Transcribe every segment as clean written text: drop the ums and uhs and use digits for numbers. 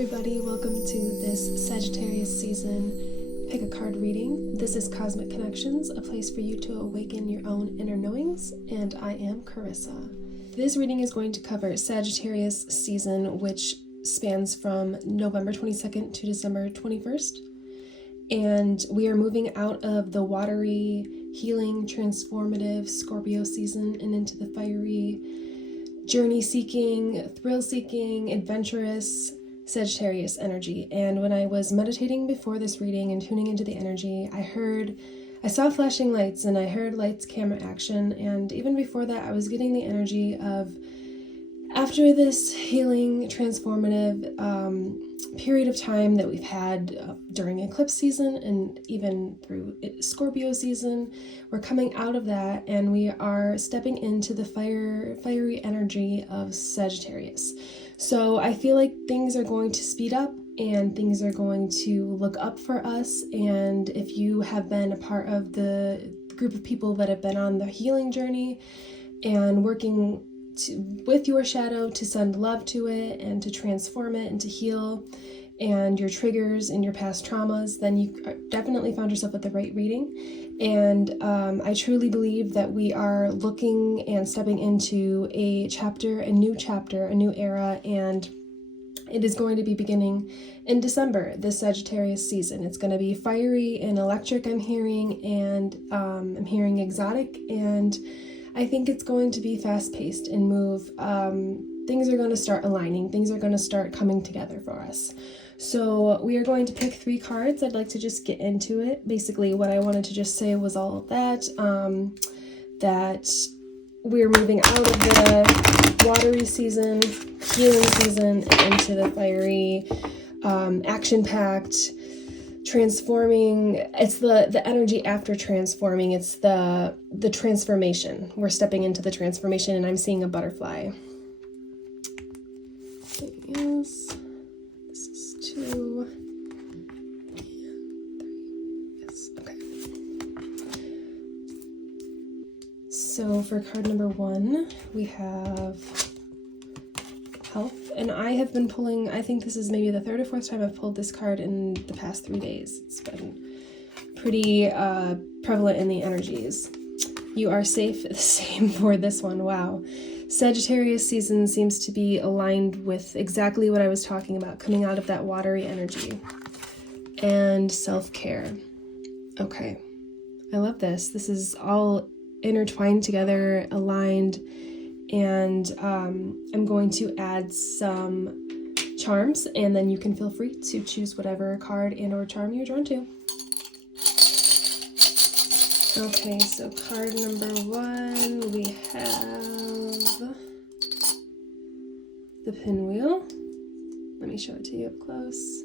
everybody, welcome to this Sagittarius season pick a card reading. This is Cosmic Connections, a place for you to awaken your own inner knowings, and I am Carissa. This reading is going to cover Sagittarius season, which spans from November 22nd to December 21st, and we are moving out of the watery, healing, transformative Scorpio season and into the fiery, journey-seeking, thrill-seeking, adventurous Sagittarius energy. And when I was meditating before this reading and tuning into the energy, I saw flashing lights and I heard lights, camera, action. And even before that, I was getting the energy of, after this healing, transformative period of time that we've had during eclipse season and even through Scorpio season, we're coming out of that and we are stepping into the fiery energy of Sagittarius. So I feel like things are going to speed up and things are going to look up for us. And if you have been a part of the group of people that have been on the healing journey and working with your shadow to send love to it and to transform it and to heal and your triggers and your past traumas, then you definitely found yourself at the right reading. And I truly believe that we are looking and stepping into a new era, and it is going to be beginning in December, this Sagittarius season. It's going to be fiery and electric, I'm hearing, and I'm hearing exotic, and I think it's going to be fast-paced and move. Things are going to start aligning. Things are going to start coming together for us. So we are going to pick 3 cards. I'd like to just get into it. Basically, what I wanted to just say was all of that, that we're moving out of the watery season, healing season, and into the fiery, action-packed, transforming. It's the energy after transforming. It's the transformation. We're stepping into the transformation, and I'm seeing a butterfly. Yes. This is 2 and 3. Yes. Okay. So for card number 1, we have health, and I have been pulling, I think this is maybe the 3rd or 4th time I've pulled this card in the past 3 days. It's been pretty prevalent in the energies. You are safe. The same for this one. Wow. Sagittarius season seems to be aligned with exactly what I was talking about, coming out of that watery energy. And self-care. Okay. I love this. This is all intertwined together, aligned. And I'm going to add some charms, and then you can feel free to choose whatever card and or charm you're drawn to. Okay, so card number 1, we have the pinwheel. Let me show it to you up close,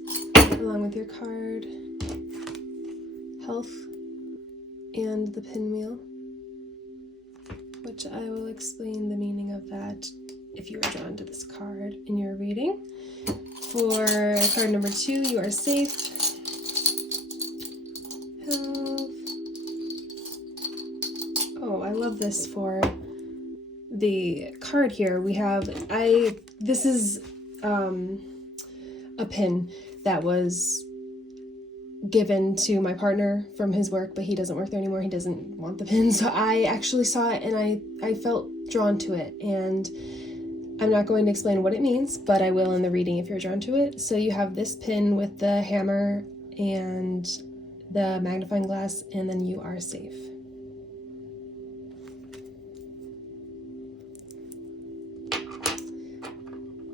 along with your card, health, and the pinwheel, which I will explain the meaning of that if you are drawn to this card in your reading. For card number 2, you are safe. Health. Oh, I love this for the card here. We have, this is a pin that was given to my partner from his work, but he doesn't work there anymore. He doesn't want the pin. So I actually saw it and I felt drawn to it, and I'm not going to explain what it means, but I will in the reading if you're drawn to it. So you have this pin with the hammer and the magnifying glass, and then you are safe.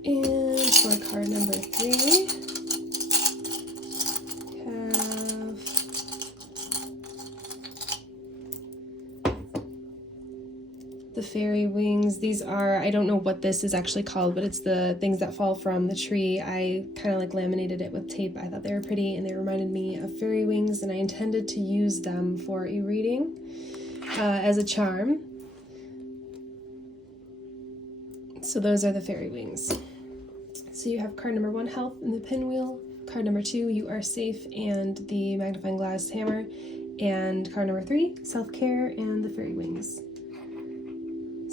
And for card number 3, the fairy wings. These are, I don't know what this is actually called, but it's the things that fall from the tree. I kind of like laminated it with tape. I thought they were pretty and they reminded me of fairy wings, and I intended to use them for a reading as a charm. So those are the fairy wings. So you have card number 1, health, and the pinwheel. Card number 2, you are safe, and the magnifying glass hammer. And card number 3, self-care and the fairy wings.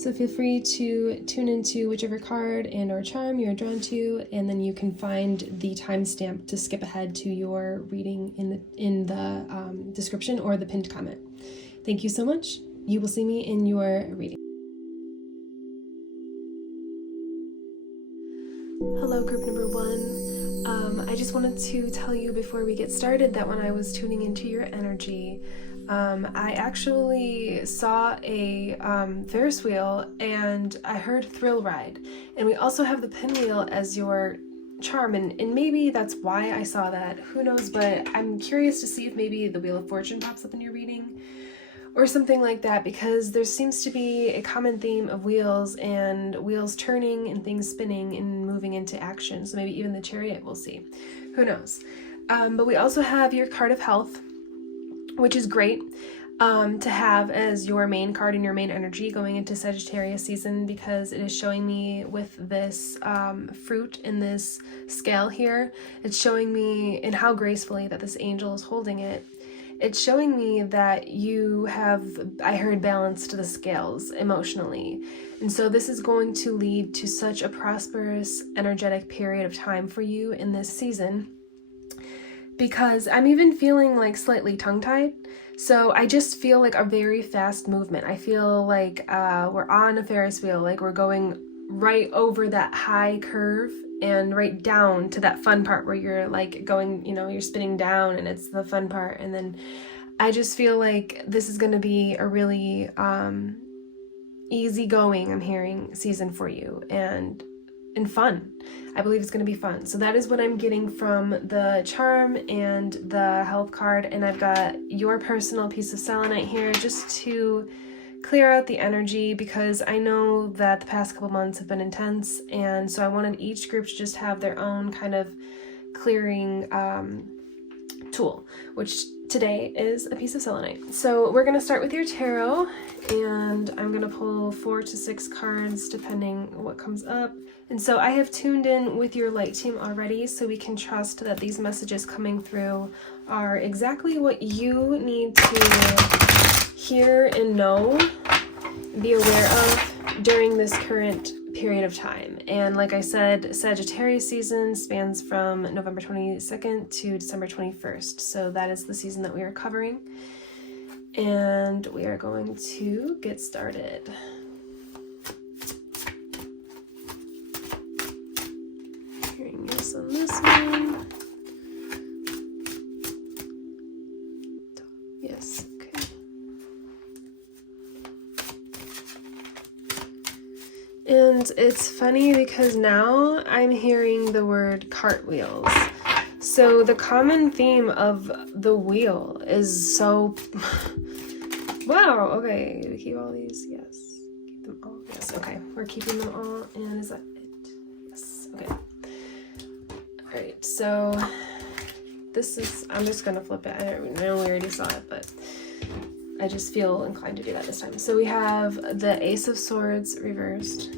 So So feel free to tune into whichever card and or charm you're drawn to, and then you can find the timestamp to skip ahead to your reading in the description or the pinned comment. Thank you so much. You will see me in your reading. Hello, group number 1. I just wanted to tell you before we get started that when I was tuning into your energy, I actually saw a Ferris wheel and I heard thrill ride. And we also have the pinwheel as your charm, and maybe that's why I saw that. Who knows, but I'm curious to see if maybe the Wheel of Fortune pops up in your reading or something like that, because there seems to be a common theme of wheels and wheels turning and things spinning and moving into action. So maybe even the Chariot, we'll see. Who knows? But we also have your card of health, which is great to have as your main card and your main energy going into Sagittarius season, because it is showing me with this fruit in this scale here, it's showing me in how gracefully that this angel is holding it. It's showing me that you have, I heard, balanced the scales emotionally. And so this is going to lead to such a prosperous, energetic period of time for you in this season, because I'm even feeling like slightly tongue-tied. So I just feel like a very fast movement. I feel like we're on a Ferris wheel, like we're going right over that high curve and right down to that fun part where you're like going, you know, you're spinning down and it's the fun part. And then I just feel like this is going to be a really easygoing, I'm hearing, season for you, and fun. I believe it's going to be fun. So that is what I'm getting from the charm and the health card. And I've got your personal piece of selenite here just to clear out the energy, because I know that the past couple months have been intense, and so I wanted each group to just have their own kind of clearing tool, which today is a piece of selenite. So we're going to start with your tarot, and I'm going to pull 4 to 6 cards depending what comes up. And so I have tuned in with your light team already, so we can trust that these messages coming through are exactly what you need to hear and know, be aware of during this current period of time. And like I said, Sagittarius season spans from November 22nd to December 21st. So that is the season that we are covering. And we are going to get started. Hearing yes on this one. Yes. And it's funny because now I'm hearing the word cartwheels. So the common theme of the wheel is so... Wow, okay, we keep all these, yes. Keep them all, yes, okay. We're keeping them all, and is that it? Yes, okay. Alright, so this is, I'm just gonna flip it. I know we already saw it, but I just feel inclined to do that this time. So we have the Ace of Swords reversed,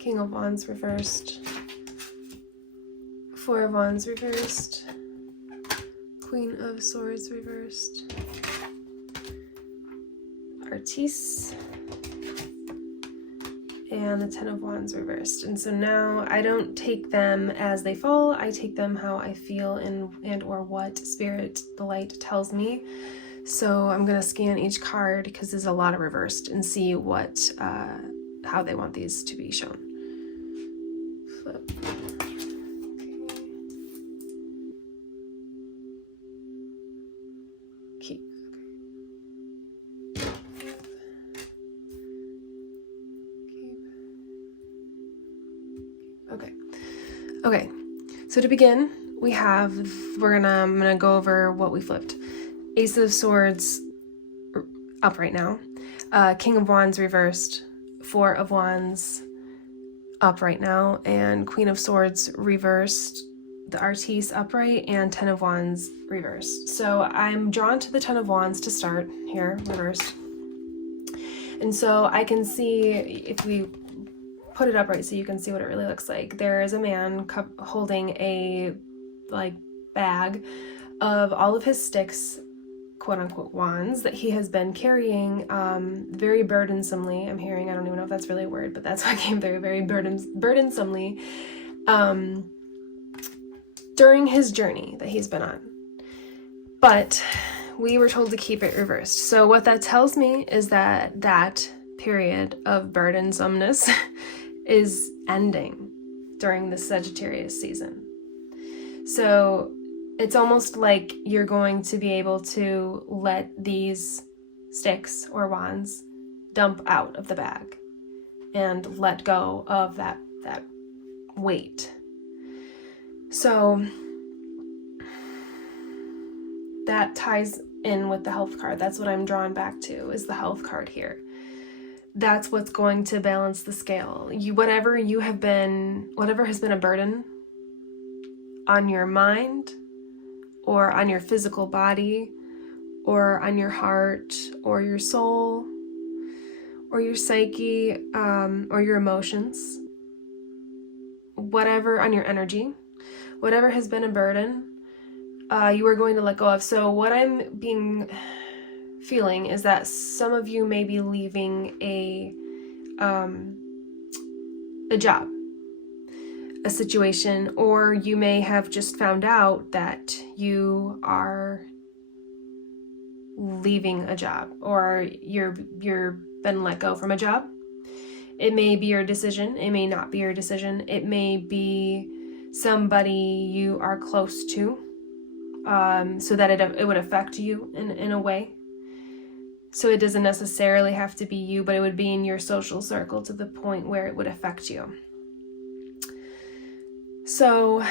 King of Wands reversed, 4 of Wands reversed, Queen of Swords reversed, Artiste, and the 10 of Wands reversed. And so now I don't take them as they fall, I take them how I feel and or what spirit, the light, tells me. So I'm going to scan each card, because there's a lot of reversed, and see what how they want these to be shown. Flip. Okay. Keep. Okay. Okay. So to begin, I'm gonna go over what we flipped. Ace of Swords up right now, King of Wands reversed, 4 of Wands up right now, and Queen of Swords reversed, the Artiste upright, and 10 of Wands reversed. So I'm drawn to the 10 of Wands to start here, reversed. And so I can see, if we put it upright so you can see what it really looks like, there is a man holding a bag of all of his sticks, quote-unquote wands that he has been carrying very burdensomely. I'm hearing, I don't even know if that's really a word, but that's what came through, very burdensomely during his journey that he's been on. But we were told to keep it reversed. So what that tells me is that that period of burdensomeness is ending during the Sagittarius season. So it's almost like you're going to be able to let these sticks or wands dump out of the bag and let go of that weight. So that ties in with the health card. That's what I'm drawn back to, is the health card here. That's what's going to balance the scale. Whatever has been a burden on your mind or on your physical body or on your heart or your soul or your psyche or your emotions, whatever, on your energy, whatever has been a burden, you are going to let go of. So what I'm feeling is that some of you may be leaving a job, a situation, or you may have just found out that you are leaving a job, or you're been let go from a job. It may be your decision. It may not be your decision. It may be somebody you are close to, so that it would affect you in a way. So it doesn't necessarily have to be you, but it would be in your social circle to the point where it would affect you. So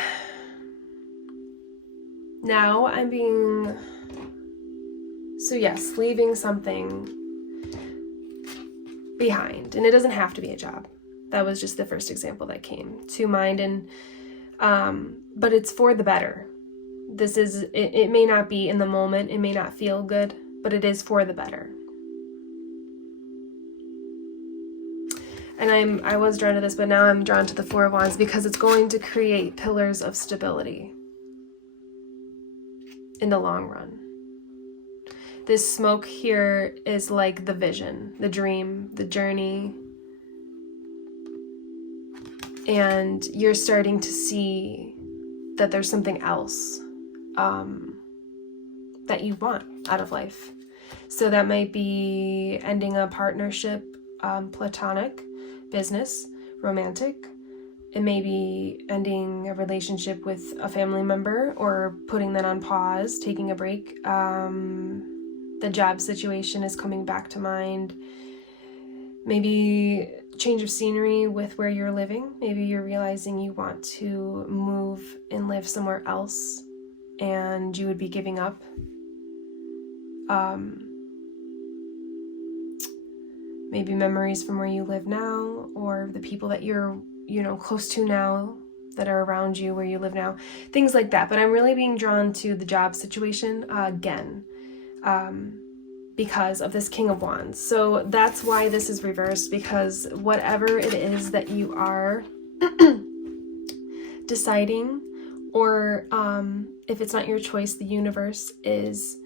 now yes, leaving something behind. And it doesn't have to be a job. That was just the first example that came to mind. And but it's for the better. It may not be in the moment, it may not feel good, but it is for the better. And I was drawn to this, but now I'm drawn to the Four of Wands because it's going to create pillars of stability in the long run. This smoke here is like the vision, the dream, the journey. And you're starting to see that there's something else that you want out of life. So that might be ending a partnership, platonic, business, romantic. It may be ending a relationship with a family member or putting that on pause, taking a break. The job situation is coming back to mind. Maybe change of scenery with where you're living. Maybe you're realizing you want to move and live somewhere else and you would be giving up maybe memories from where you live now, or the people that you're, close to now that are around you where you live now, things like that. But I'm really being drawn to the job situation again, because of this King of Wands. So that's why this is reversed, because whatever it is that you are deciding, or if it's not your choice, the universe is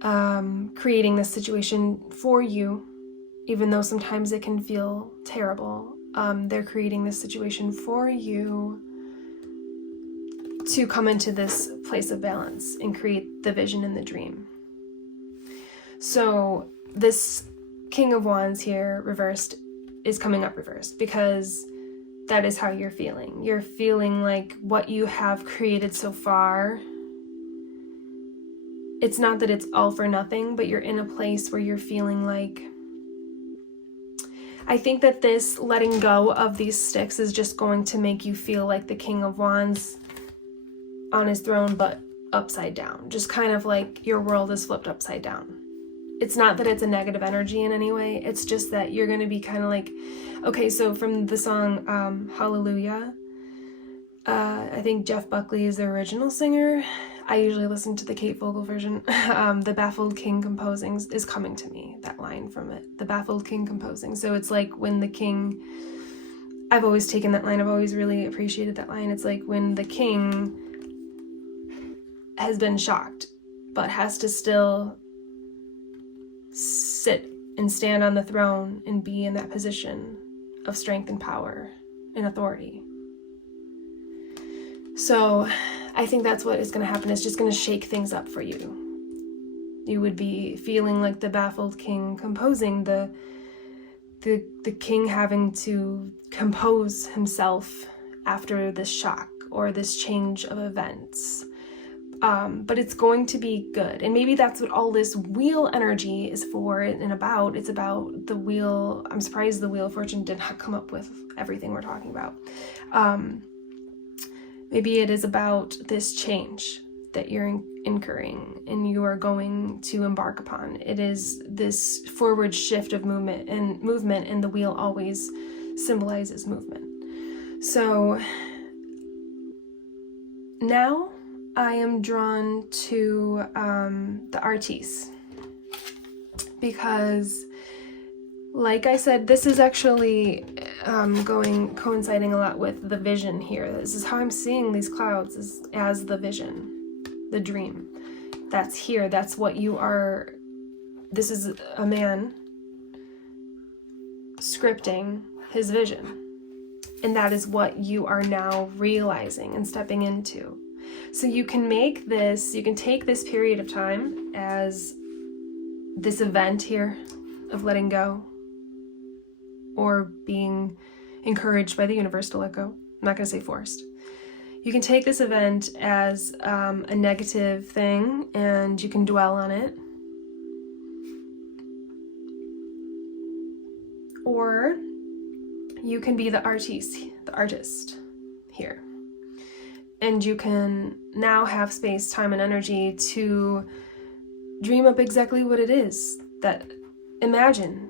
creating this situation for you. Even though sometimes it can feel terrible, they're creating this situation for you to come into this place of balance and create the vision and the dream. So this King of Wands here reversed is coming up reversed because that is how you're feeling. You're feeling like what you have created so far, it's not that it's all for nothing, but you're in a place where you're feeling like, I think that this letting go of these sticks is just going to make you feel like the King of Wands on his throne, but upside down. Just kind of like your world is flipped upside down. It's not that it's a negative energy in any way. It's just that you're going to be kind of like, okay, so from the song Hallelujah, I think Jeff Buckley is the original singer. I usually listen to the Kate Vogel version. The baffled king composing is coming to me, that line from it. The baffled king composing. So it's like when the king, I've always taken that line. I've always really appreciated that line. It's like when the king has been shocked but has to still sit and stand on the throne and be in that position of strength and power and authority. So I think that's what is going to happen. It's just going to shake things up for you. You would be feeling like the baffled king composing, the king having to compose himself after this shock or this change of events. But it's going to be good. And maybe that's what all this wheel energy is for and about. It's about the wheel. I'm surprised the Wheel of Fortune did not come up with everything we're talking about. Maybe it is about this change that you're incurring and you are going to embark upon. It is this forward shift of movement, and the wheel always symbolizes movement. So now I am drawn to the artiste, because like I said, this is actually coinciding a lot with the vision here. This is how I'm seeing these clouds, as the vision, the dream. That's here. That's what you are. This is a man scripting his vision. And that is what you are now realizing and stepping into. So you can take this period of time as this event here of letting go, or being encouraged by the universe to let go. I'm not going to say forced. You can take this event as a negative thing, and you can dwell on it. Or you can be the artist here. And you can now have space, time, and energy to dream up exactly what it is. That imagine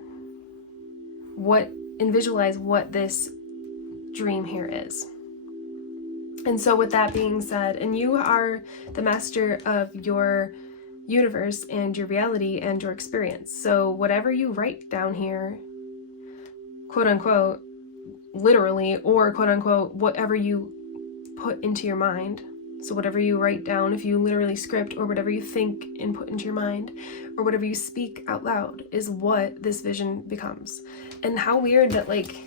and visualize what this dream here is. And so with that being said, and you are the master of your universe and your reality and your experience. So whatever you write down here, quote unquote, literally, or quote unquote, whatever you put into your mind. So whatever you write down, if you literally script, or whatever you think and put into your mind, or whatever you speak out loud, is what this vision becomes. And how weird that, like,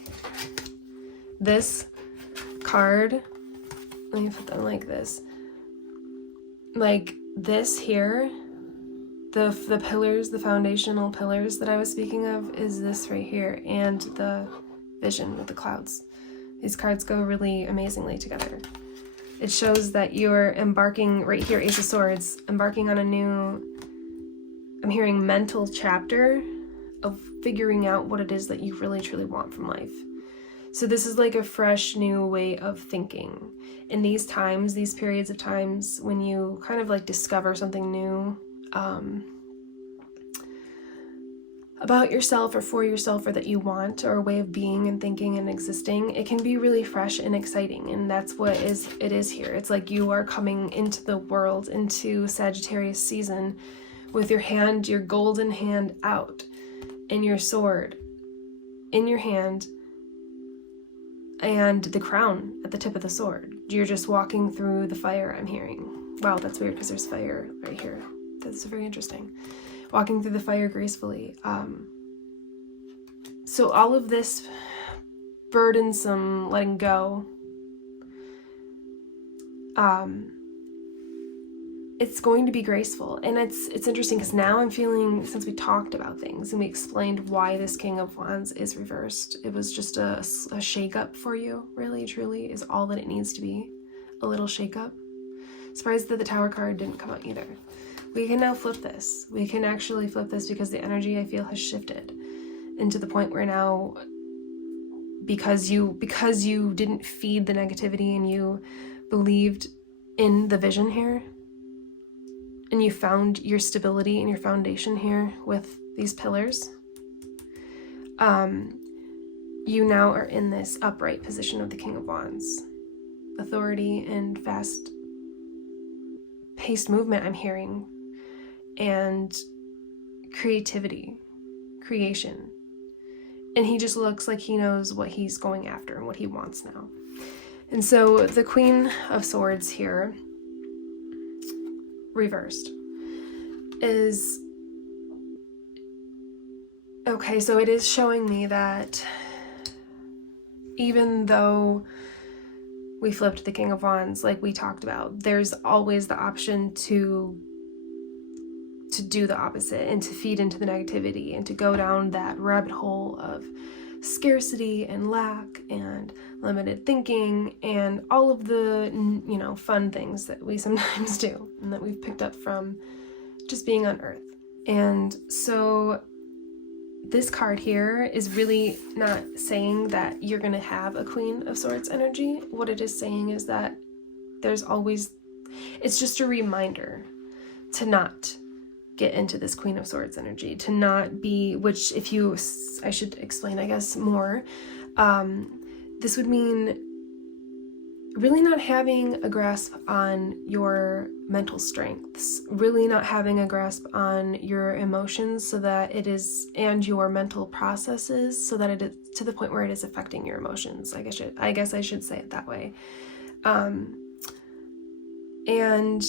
this card, let me put them like this. Like this here, the pillars, the foundational pillars that I was speaking of, is this right here, and the vision with the clouds. These cards go really amazingly together. It shows that you're embarking, right here, Ace of Swords, embarking on a new, I'm hearing, mental chapter of figuring out what it is that you really truly want from life. So this is like a fresh new way of thinking. In these times, these periods of times when you kind of like discover something new about yourself or for yourself, or that you want, or a way of being and thinking and existing, it can be really fresh and exciting. And that's what it is here. It's like you are coming into the world, into Sagittarius season, with your golden hand out, and your sword in your hand, and the crown at the tip of the sword. You're just walking through the fire, I'm hearing. Wow, that's weird because there's fire right here. That's very interesting. Walking through the fire gracefully. So all of this burdensome letting go, it's going to be graceful. And it's interesting because now I'm feeling, since we talked about things and we explained why this King of Wands is reversed, it was just a shake-up for you, really, truly, is all that it needs to be. A little shake-up. Surprised that the Tower card didn't come out either. We can now flip this. We can actually flip this because the energy, I feel, has shifted into the point where now, because you didn't feed the negativity and you believed in the vision here, and you found your stability and your foundation here with these pillars, you now are in this upright position of the King of Wands. Authority and fast-paced movement, I'm hearing, and creativity, creation. And he just looks like he knows what he's going after and what he wants now. And so the Queen of Swords here, reversed. is, okay, so it is showing me that even though we flipped the King of Wands like we talked about, there's always the option to do the opposite and to feed into the negativity and to go down that rabbit hole of scarcity and lack and limited thinking and all of the, you know, fun things that we sometimes do and that we've picked up from just being on Earth. And so this card here is really not saying that you're going to have a Queen of Swords energy. What it is saying is that there's always, it's just a reminder to not get into this Queen of Swords energy, to not be, which if you, I should explain, I guess, more. This would mean really not having a grasp on your mental strengths, really not having a grasp on your emotions so that it is, and your mental processes so that it is to the point where it is affecting your emotions. I guess I should say it that way. And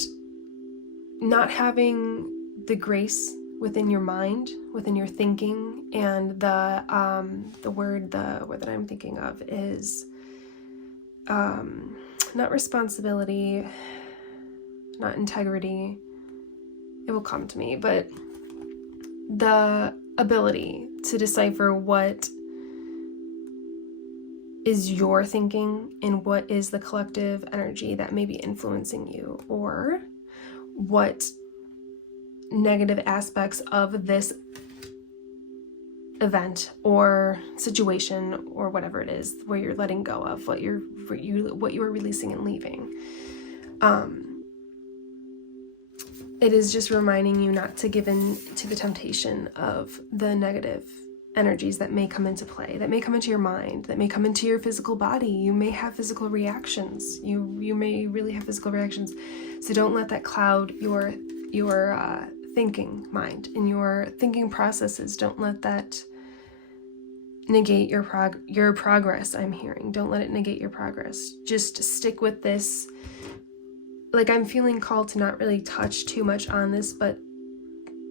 not having the grace within your mind, within your thinking, and the word that I'm thinking of is not responsibility, not integrity. It will come to me, but the ability to decipher what is your thinking and what is the collective energy that may be influencing you, or what negative aspects of this event or situation or whatever it is where you're letting go of, what you are releasing and leaving. It is just reminding you not to give in to the temptation of the negative energies that may come into play, that may come into your mind, that may come into your physical body. You may have physical reactions. You may really have physical reactions. So don't let that cloud your thinking mind and your thinking processes. Don't let that negate your progress. I'm hearing, don't let it negate your progress. Just stick with this. Like, I'm feeling called to not really touch too much on this, but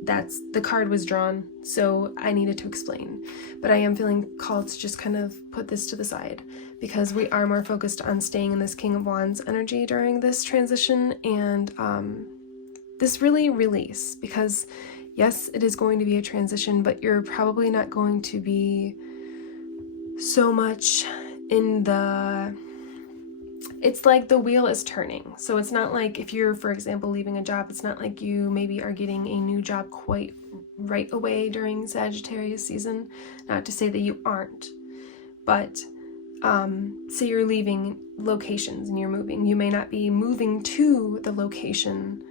that's, the card was drawn, so I needed to explain. But I am feeling called to just kind of put this to the side, because we are more focused on staying in this King of Wands energy during this transition and this really release, because yes, it is going to be a transition, but you're probably not going to be so much in the, it's like the wheel is turning. So it's not like if you're, for example, leaving a job, it's not like you maybe are getting a new job quite right away during Sagittarius season. Not to say that you aren't, but say you're leaving locations and you're moving. You may not be moving to the location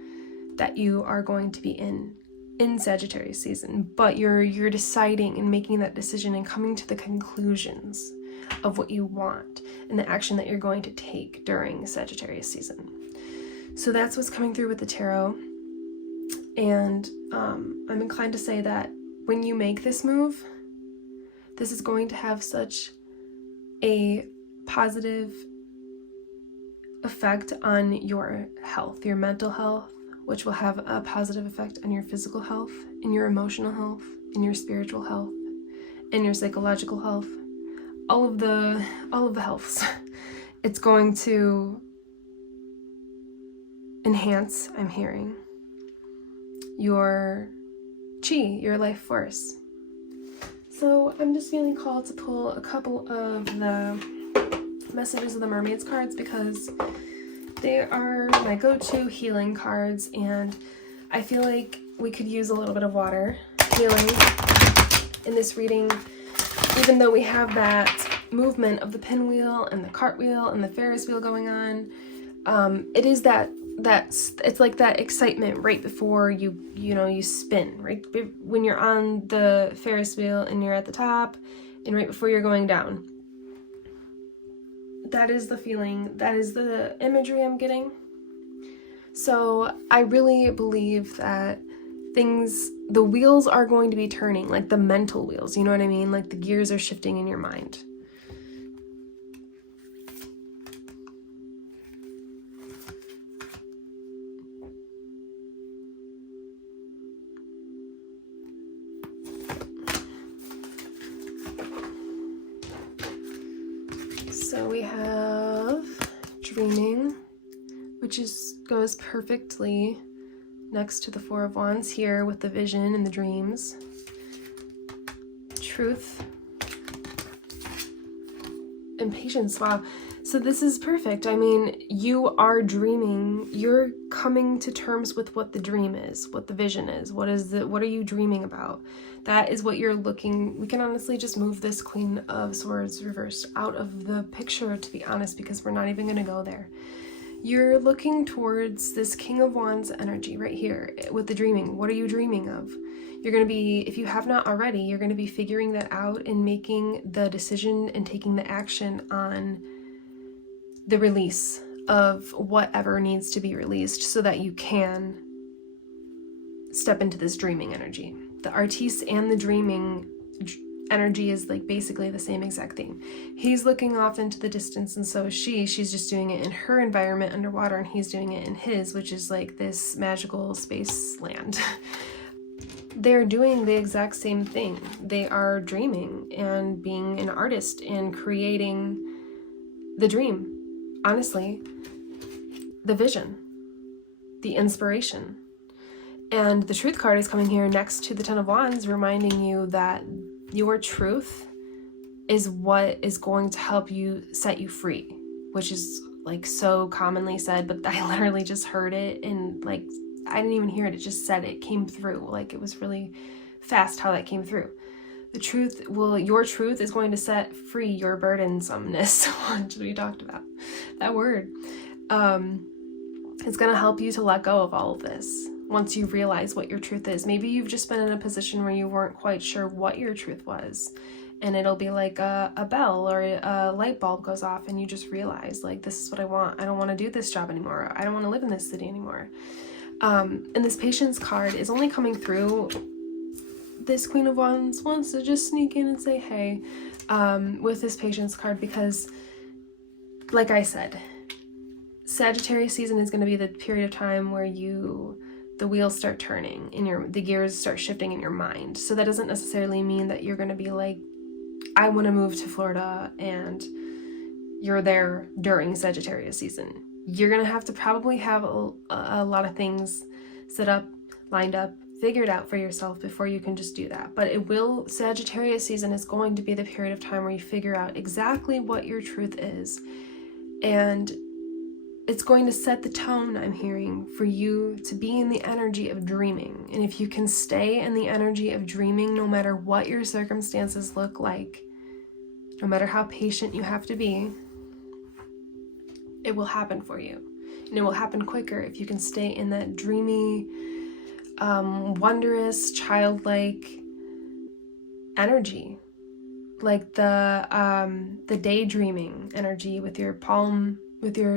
that you are going to be in Sagittarius season, but you're deciding and making that decision and coming to the conclusions of what you want and the action that you're going to take during Sagittarius season. So that's what's coming through with the tarot. And I'm inclined to say that when you make this move, this is going to have such a positive effect on your health, your mental health, which will have a positive effect on your physical health, and your emotional health, and your spiritual health, and your psychological health, all of the healths. It's going to enhance, I'm hearing, your chi, your life force. So I'm just feeling called to pull a couple of the Messages of the Mermaids cards, because they are my go-to healing cards, and I feel like we could use a little bit of water healing in this reading, even though we have that movement of the pinwheel and the cartwheel and the Ferris wheel going on. It is it's like that excitement right before you spin, right when you're on the Ferris wheel and you're at the top, and right before you're going down. That is the feeling, that is the imagery I'm getting. So I really believe that the wheels are going to be turning, like the mental wheels, you know what I mean? Like the gears are shifting in your mind. So we have dreaming, which goes perfectly next to the Four of Wands here with the vision and the dreams. Truth and patience. Wow. So this is perfect. I mean, you are dreaming. You're coming to terms with what the dream is, what the vision is. What are you dreaming about? That is what you're looking. We can honestly just move this Queen of Swords reversed out of the picture, to be honest, because we're not even going to go there. You're looking towards this King of Wands energy right here with the dreaming. What are you dreaming of? You're going to be, if you have not already, you're going to be figuring that out and making the decision and taking the action on the release of whatever needs to be released so that you can step into this dreaming energy. The artiste and the dreaming energy is like basically the same exact thing. He's looking off into the distance, and so is she. She's just doing it in her environment underwater, and he's doing it in his, which is like this magical space land. They're doing the exact same thing. They are dreaming and being an artist and creating the dream. Honestly, the vision, the inspiration. And the Truth card is coming here next to the Ten of Wands, reminding you that your truth is what is going to help you set you free, which is like so commonly said, but I literally just heard it, and like I didn't even hear it, it just said it came through. Like it was really fast how that came through. The truth your truth is going to set free your burdensomeness, which we talked about. That word. It's going to help you to let go of all of this once you realize what your truth is. Maybe you've just been in a position where you weren't quite sure what your truth was, and it'll be like a bell or a light bulb goes off and you just realize, like, this is what I want. I don't want to do this job anymore. I don't want to live in this city anymore. And this patience card is only coming through. This Queen of Wands wants to just sneak in and say, hey, with this patience card, because like I said, Sagittarius season is going to be the period of time where the wheels start turning and the gears start shifting in your mind. So that doesn't necessarily mean that you're going to be like, I want to move to Florida, and you're there during Sagittarius season. You're going to have to probably have a lot of things set up, lined up, figured out for yourself before you can just do that. But Sagittarius season is going to be the period of time where you figure out exactly what your truth is. And it's going to set the tone, I'm hearing, for you to be in the energy of dreaming. And if you can stay in the energy of dreaming, no matter what your circumstances look like, no matter how patient you have to be, it will happen for you. And it will happen quicker if you can stay in that dreamy, wondrous, childlike energy. Like the daydreaming energy with your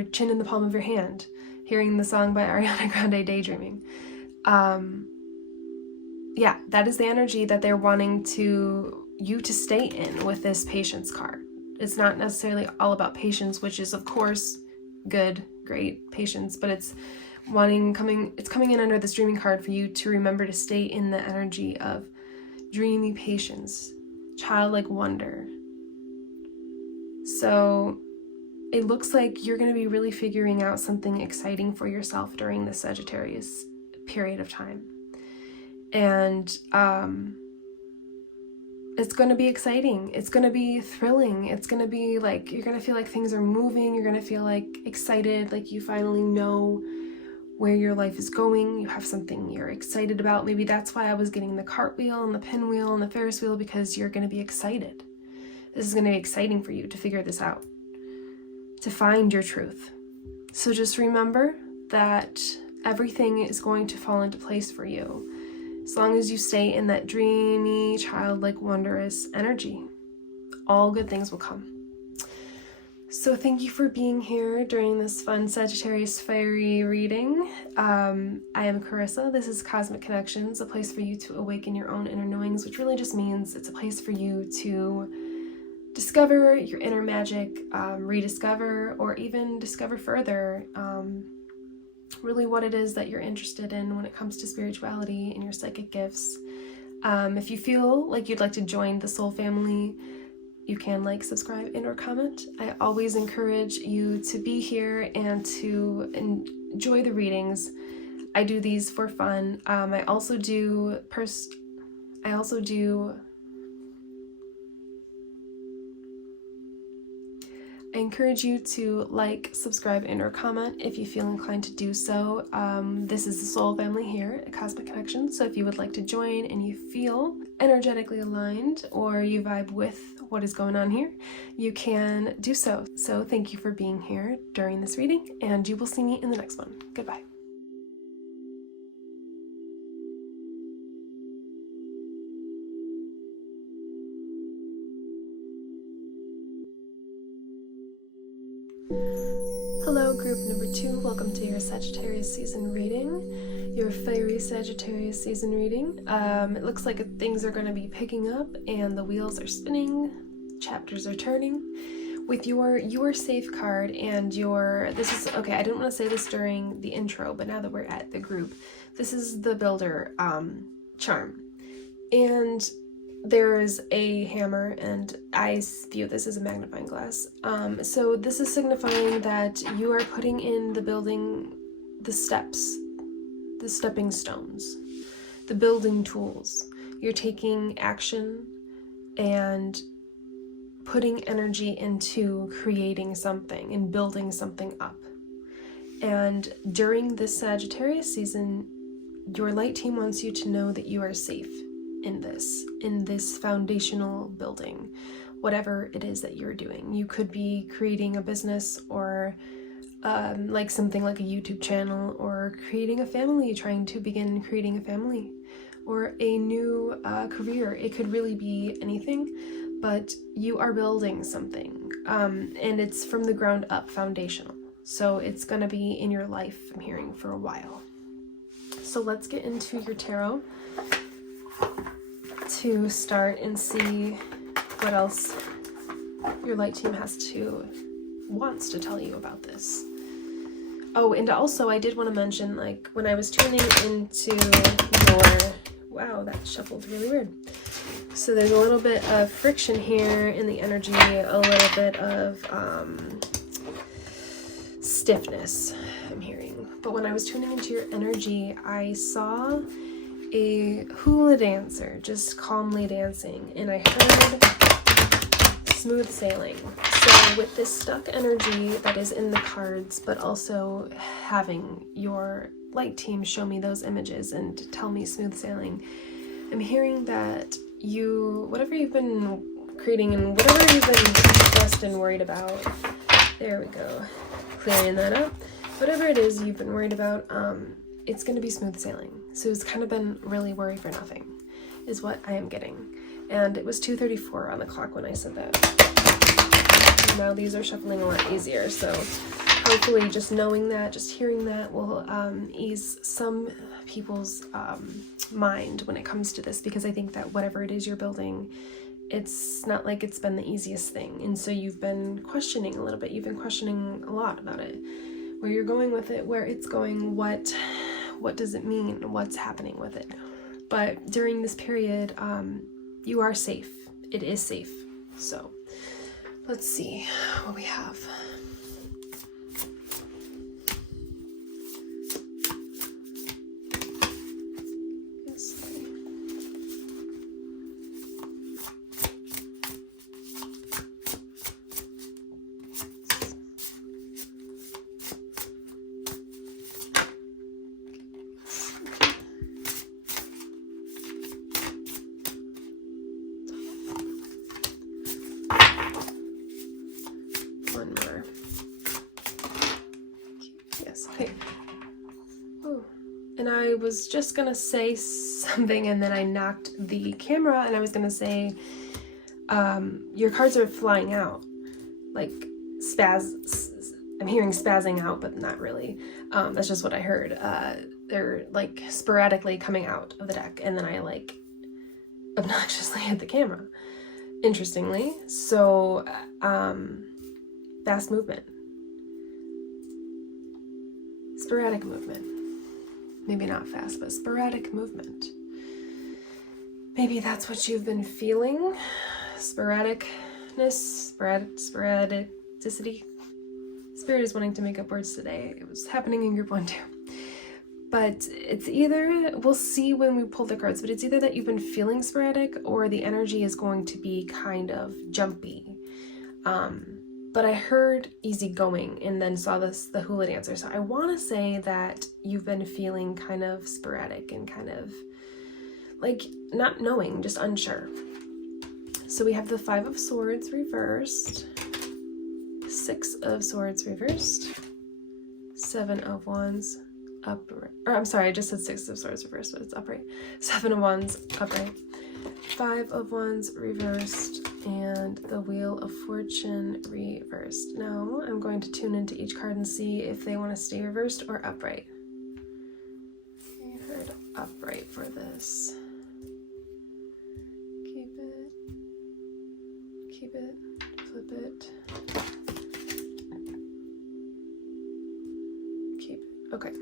chin in the palm of your hand, hearing the song by Ariana Grande, Daydreaming. Yeah, that is the energy that they're wanting you to stay in with this patience card. It's not necessarily all about patience, which is of course good, great patience, but it's coming in under this dreaming card for you to remember to stay in the energy of dreamy patience, childlike wonder. So it looks like you're going to be really figuring out something exciting for yourself during the Sagittarius period of time. And it's going to be exciting. It's going to be thrilling. It's going to be like, you're going to feel like things are moving. You're going to feel like excited, like you finally know where your life is going. You have something you're excited about. Maybe that's why I was getting the cartwheel and the pinwheel and the Ferris wheel, because you're going to be excited. This is going to be exciting for you to figure this out, to find your truth. So just remember that everything is going to fall into place for you as long as you stay in that dreamy, childlike, wondrous energy. All good things will come. So thank you for being here during this fun Sagittarius fiery reading. I am Carissa. This is Cosmic Connections, a place for you to awaken your own inner knowings, which really just means it's a place for you to discover your inner magic, rediscover, or even discover further really what it is that you're interested in when it comes to spirituality and your psychic gifts. If you feel like you'd like to join the soul family you can like, subscribe, and or comment. I always encourage you to be here and to enjoy the readings. I do these for fun. I also do I encourage you to like, subscribe, and or comment if you feel inclined to do so. This is the soul family here at Cosmic Connections, so if you would like to join and you feel energetically aligned or you vibe with what is going on here, you can do so. So thank you for being here during this reading, and you will see me in the next one. Goodbye. Hello, group number 2. Welcome to your Sagittarius season reading, your fiery Sagittarius season reading. It looks like things are going to be picking up and the wheels are spinning, chapters are turning. With your safe card and this is, okay, I didn't want to say this during the intro, but now that we're at the group, this is the builder charm. And there's a hammer, and I view this as a magnifying glass. So this is signifying that you are putting in the building, the steps, the stepping stones, the building tools. You're taking action and putting energy into creating something and building something up. And during this Sagittarius season, your light team wants you to know that you are safe in this foundational building, whatever it is that you're doing. You could be creating a business, or like something like a YouTube channel, or creating a family, trying to begin creating a family, or a new career. It could really be anything, but you are building something, and it's from the ground up, foundational. So it's going to be in your life, I'm hearing, for a while. So let's get into your tarot to start and see what else your light team wants to tell you about this. Oh, and also I did want to mention, like, when I was tuning into wow, that shuffled really weird. So there's a little bit of friction here in the energy, a little bit of stiffness, I'm hearing. But when I was tuning into your energy, I saw a hula dancer just calmly dancing, and I heard smooth sailing. So with this stuck energy that is in the cards, but also having your light team show me those images and tell me smooth sailing, I'm hearing that whatever you've been creating and whatever you've been stressed and worried about, there we go, clearing that up, whatever it is you've been worried about, it's going to be smooth sailing. So it's kind of been really worry for nothing, is what I am getting. And it was 2:34 on the clock when I said that. And now these are shuffling a lot easier, so hopefully just knowing that, just hearing that will ease some people's mind when it comes to this, because I think that whatever it is you're building, it's not like it's been the easiest thing. And so you've been questioning a little bit. You've been questioning a lot about it, where you're going with it, where it's going, what does it mean, what's happening with it. But during this period, you are safe. It is safe. So let's see what we have. And I was just gonna say something, and then I knocked the camera, and I was gonna say, your cards are flying out, like I'm hearing spazzing out, but not really. That's just what I heard. They're like sporadically coming out of the deck, and then I like obnoxiously hit the camera. Interestingly, so fast movement, sporadic movement. Maybe not fast, but sporadic movement. Maybe that's what you've been feeling. Sporadic, sporadicity. Spirit is wanting to make up words today. It was happening in group 1 too. But it's either, we'll see when we pull the cards, but it's either that you've been feeling sporadic or the energy is going to be kind of jumpy. But I heard easygoing and then saw the hula dancer. So I want to say that you've been feeling kind of sporadic and kind of like not knowing, just unsure. So we have the 5 of Swords reversed, 6 of Swords reversed, 7 of Wands upright, or I'm sorry, I just said 6 of Swords reversed, but it's upright. 7 of Wands upright, 5 of Wands reversed, and the Wheel of Fortune reversed. Now I'm going to tune into each card and see if they want to stay reversed or upright. I heard upright for this. Keep it, flip it, keep it. Okay.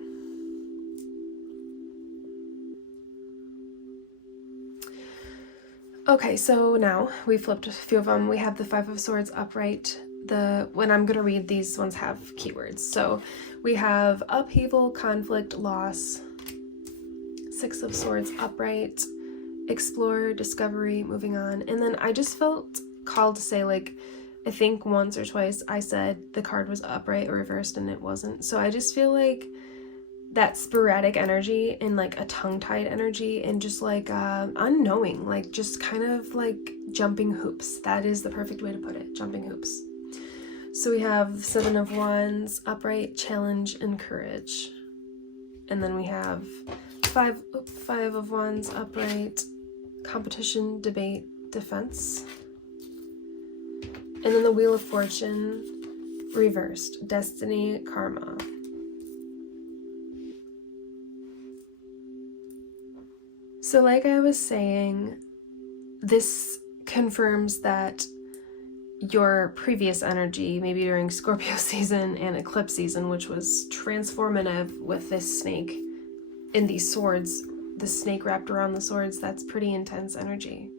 Okay, so now we flipped a few of them. We have the 5 of Swords upright. When I'm going to read, these ones have keywords. So we have upheaval, conflict, loss, 6 of Swords upright, explore, discovery, moving on. And then I just felt called to say, like, I think once or twice I said the card was upright or reversed and it wasn't. So I just feel like that sporadic energy and like a tongue-tied energy and just like unknowing, like just kind of like jumping hoops. That is the perfect way to put it, jumping hoops. So we have 7 of Wands upright, challenge, and courage. And then we have 5 of Wands upright, competition, debate, defense. And then the Wheel of Fortune reversed, destiny, karma. So like I was saying, this confirms that your previous energy, maybe during Scorpio season and eclipse season, which was transformative with this snake and these swords, the snake wrapped around the swords, that's pretty intense energy.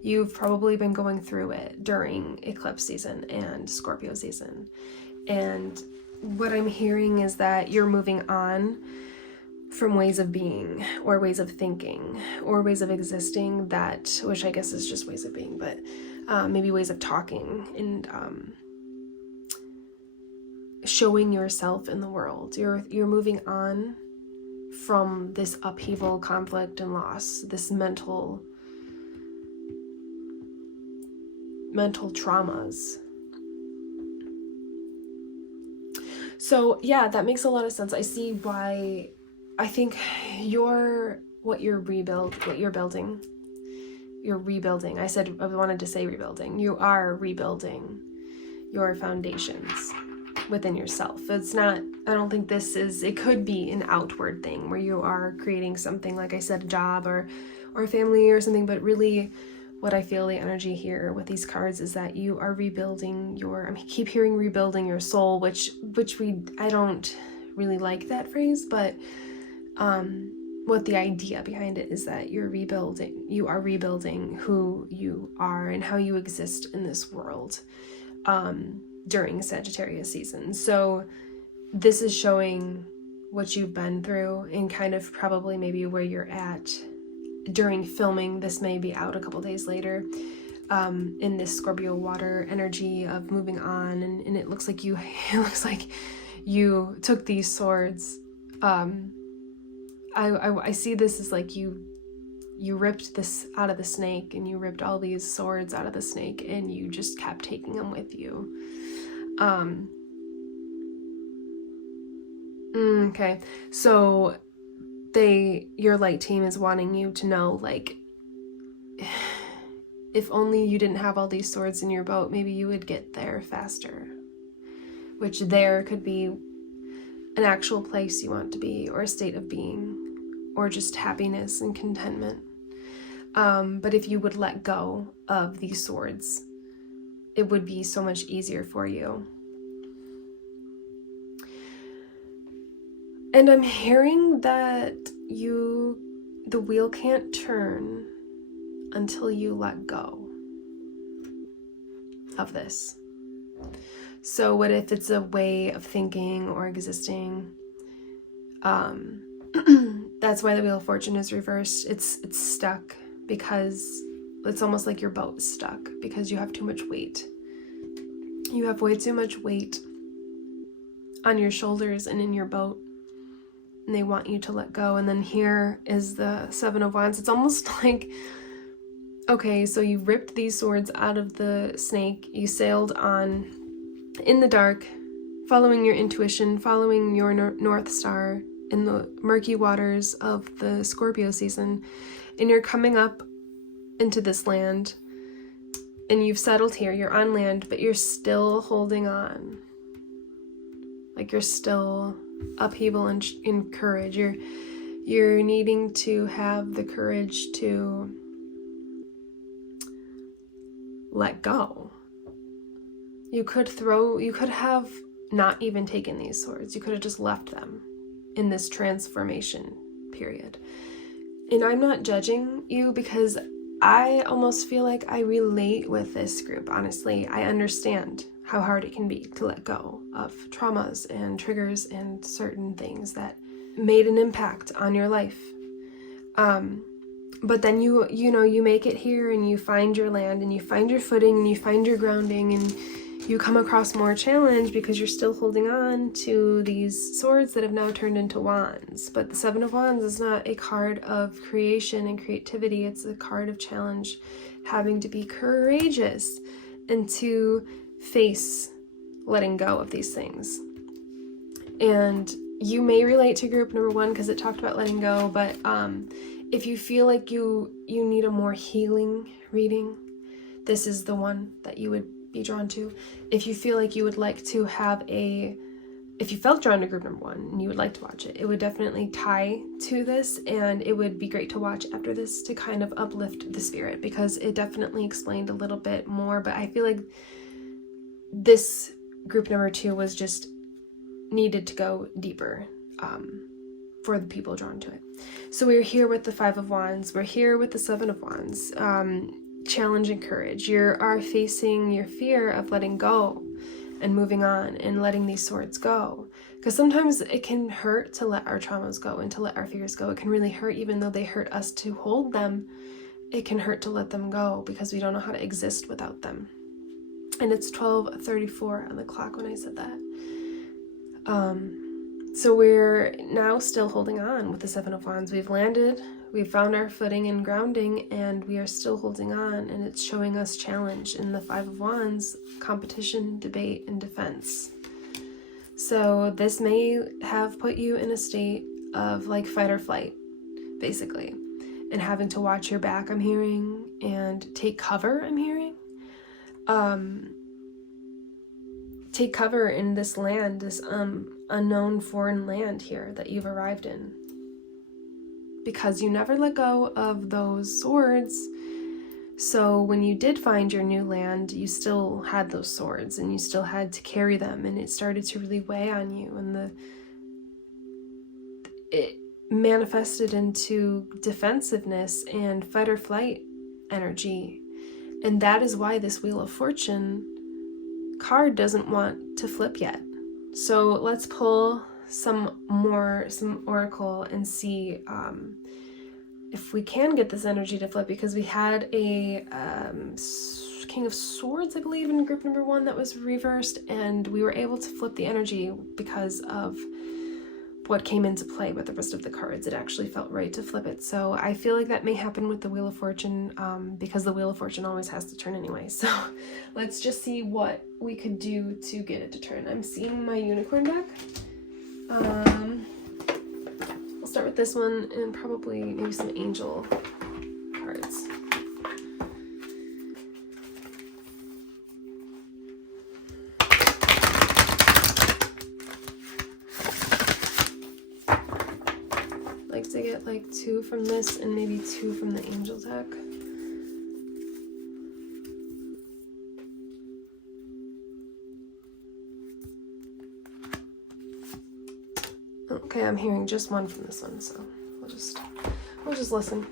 You've probably been going through it during eclipse season and Scorpio season. And what I'm hearing is that you're moving on from ways of being or ways of thinking or ways of existing that, which I guess is just ways of being, but maybe ways of talking and showing yourself in the world. You're moving on from this upheaval, conflict, and loss, this mental traumas. So yeah, that makes a lot of sense. I see why. I think what you're rebuilding. I wanted to say rebuilding. You are rebuilding your foundations within yourself. It's not, I don't think it could be an outward thing where you are creating something, like I said, a job or a family or something, but really what I feel the energy here with these cards is that you are rebuilding I keep hearing rebuilding your soul, which I don't really like that phrase, but what the idea behind it is that you are rebuilding who you are and how you exist in this world during Sagittarius season. So this is showing what you've been through and kind of probably maybe where you're at during filming. This may be out a couple days later in this Scorpio water energy of moving on, and it looks like you took these swords. I see this as like you ripped this out of the snake, and you ripped all these swords out of the snake, and you just kept taking them with you. Okay, so your light team is wanting you to know, like, if only you didn't have all these swords in your boat, maybe you would get there faster. Which there could be an actual place you want to be, or a state of being, or just happiness and contentment. But if you would let go of these swords, it would be so much easier for you. And I'm hearing that the wheel can't turn until you let go. of this. So what if it's a way of thinking or existing? That's why the Wheel of Fortune is reversed. It's stuck because it's almost like your boat is stuck because you have too much weight. You have way too much weight on your shoulders and in your boat, and they want you to let go. And then here is the Seven of Wands. It's almost like, okay, so you ripped these swords out of the snake, you sailed on in the dark, following your intuition, following your North Star in the murky waters of the Scorpio season, and you're coming up into this land, and you've settled here, you're on land, but you're still holding on. Like you're still upheaval and in courage. You're needing to have the courage to let go. You could have not even taken these swords. You could have just left them in this transformation period. And I'm not judging you because I almost feel like I relate with this group, honestly. I understand how hard it can be to let go of traumas and triggers and certain things that made an impact on your life. But then you make it here and you find your land and you find your footing and you find your grounding and you come across more challenge because you're still holding on to these swords that have now turned into wands. But the Seven of Wands is not a card of creation and creativity. It's a card of challenge, having to be courageous and to face letting go of these things. And you may relate to group number 1 because it talked about letting go, but if you feel like you need a more healing reading, this is the one that you would be drawn to. If you feel like you would like to have if you felt drawn to group number 1 and you would like to watch it, it would definitely tie to this, and it would be great to watch after this to kind of uplift the spirit because it definitely explained a little bit more. But I feel like this group number 2 was just needed to go deeper for the people drawn to it. So we're here with the Five of Wands. We're here with the Seven of Wands. Challenge and courage. You are facing your fear of letting go and moving on and letting these swords go. Because sometimes it can hurt to let our traumas go and to let our fears go. It can really hurt, even though they hurt us to hold them. It can hurt to let them go because we don't know how to exist without them. And it's 12:34 on the clock when I said that. So we're now still holding on with the Seven of Wands. We've landed, we've found our footing and grounding, and we are still holding on, and it's showing us challenge in the Five of Wands, competition, debate, and defense. So this may have put you in a state of like fight or flight, basically, and having to watch your back, I'm hearing, and take cover, I'm hearing. Take cover in this land, this unknown foreign land here that you've arrived in. Because you never let go of those swords. So when you did find your new land, you still had those swords and you still had to carry them, and it started to really weigh on you, and it manifested into defensiveness and fight or flight energy. And that is why this Wheel of Fortune card doesn't want to flip yet. So let's pull some oracle and see if we can get this energy to flip, because we had a King of Swords, I believe, in group number 1 that was reversed, and we were able to flip the energy because of what came into play with the rest of the cards. It actually felt right to flip it. So I feel like that may happen with the Wheel of Fortune because the Wheel of Fortune always has to turn anyway. So let's just see what we could do to get it to turn. I'm seeing my unicorn deck. I'll start with this one and probably maybe some angel cards. To get like 2 from this and maybe 2 from the angel deck. Okay, I'm hearing just 1 from this one, so we'll just listen.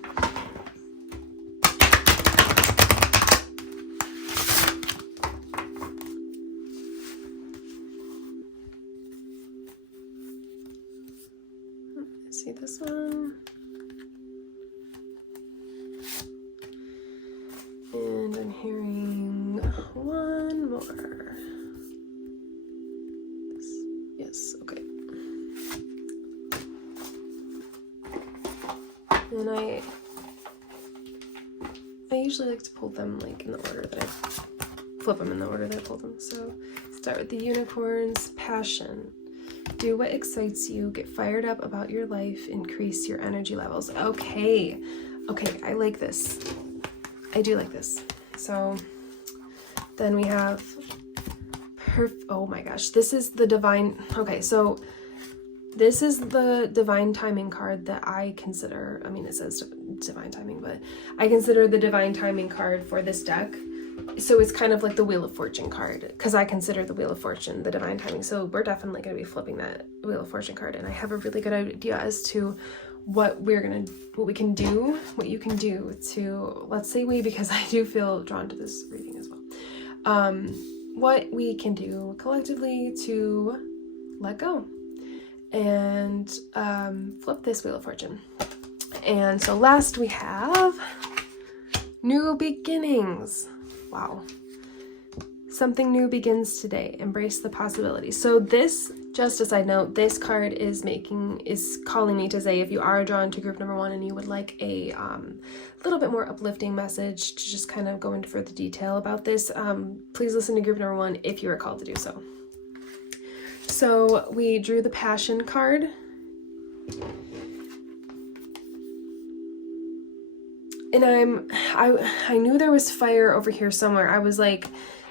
see this one. And I'm hearing one more. Yes, okay. And I usually like to pull them like in the order that I flip them in the order that I pulled them. So start with the unicorns. Passion. Do what excites you. Get fired up about your life. Increase your energy levels. Okay, I like this. I do like this. So then we have oh my gosh, this is the divine. Okay, so this is the divine timing card that I consider, I mean, it says divine timing, but I consider the divine timing card for this deck. So it's kind of like the Wheel of Fortune card, because I consider the Wheel of Fortune the divine timing. So we're definitely going to be flipping that Wheel of Fortune card, and I have a really good idea as to what you can do to, let's say we, because I do feel drawn to this reading as well. What we can do collectively to let go and flip this Wheel of Fortune. And so last we have new beginnings. Wow. Something new begins today. Embrace the possibility. So this, just a side note, this card is calling me to say, if you are drawn to group number 1 and you would like a little bit more uplifting message to just kind of go into further detail about this, please listen to group number 1 if you are called to do so. So we drew the Passion card. And I knew there was fire over here somewhere. I was like,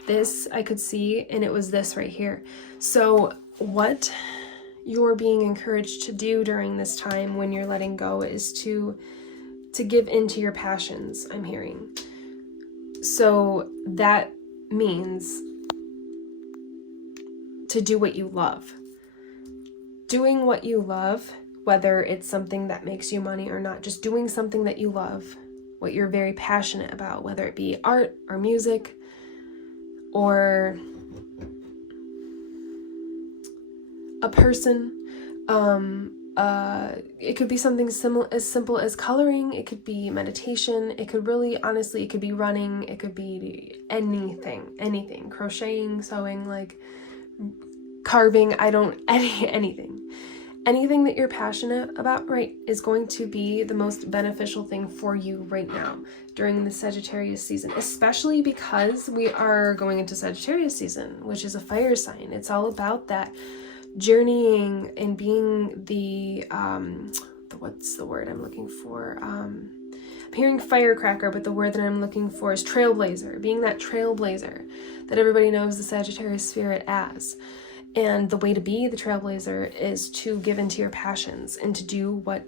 this I could see, and it was this right here. So what you're being encouraged to do during this time when you're letting go is to give into your passions, I'm hearing. So that means to do what you love. Doing what you love, whether it's something that makes you money or not, just doing something that you love, what you're very passionate about, whether it be art or music or a person. It could be something as simple as coloring. It could be meditation. It could really, honestly, it could be running. It could be anything, crocheting, sewing, like carving. Anything that you're passionate about, right, is going to be the most beneficial thing for you right now during the Sagittarius season, especially because we are going into Sagittarius season, which is a fire sign. It's all about that journeying and being the what's the word I'm looking for? I'm hearing firecracker, but the word that I'm looking for is trailblazer, being that trailblazer that everybody knows the Sagittarius spirit as. And the way to be the trailblazer is to give into your passions and to do what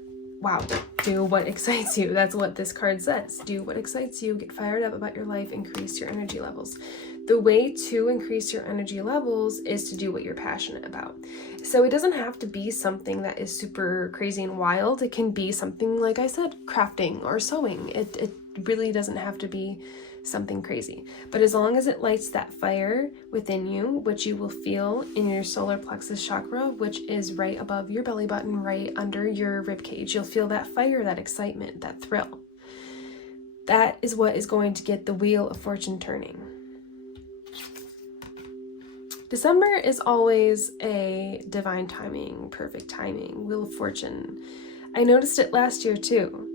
excites you. That's what this card says. Do what excites you, get fired up about your life, increase your energy levels. The way to increase your energy levels is to do what you're passionate about. So it doesn't have to be something that is super crazy and wild. It can be something, like I said, crafting or sewing. It really doesn't have to be something crazy. But as long as it lights that fire within you, which you will feel in your solar plexus chakra, which is right above your belly button, right under your rib cage, you'll feel that fire, that excitement, that thrill. That is what is going to get the Wheel of Fortune turning. December is always a divine timing, perfect timing, Wheel of Fortune. I noticed it last year too.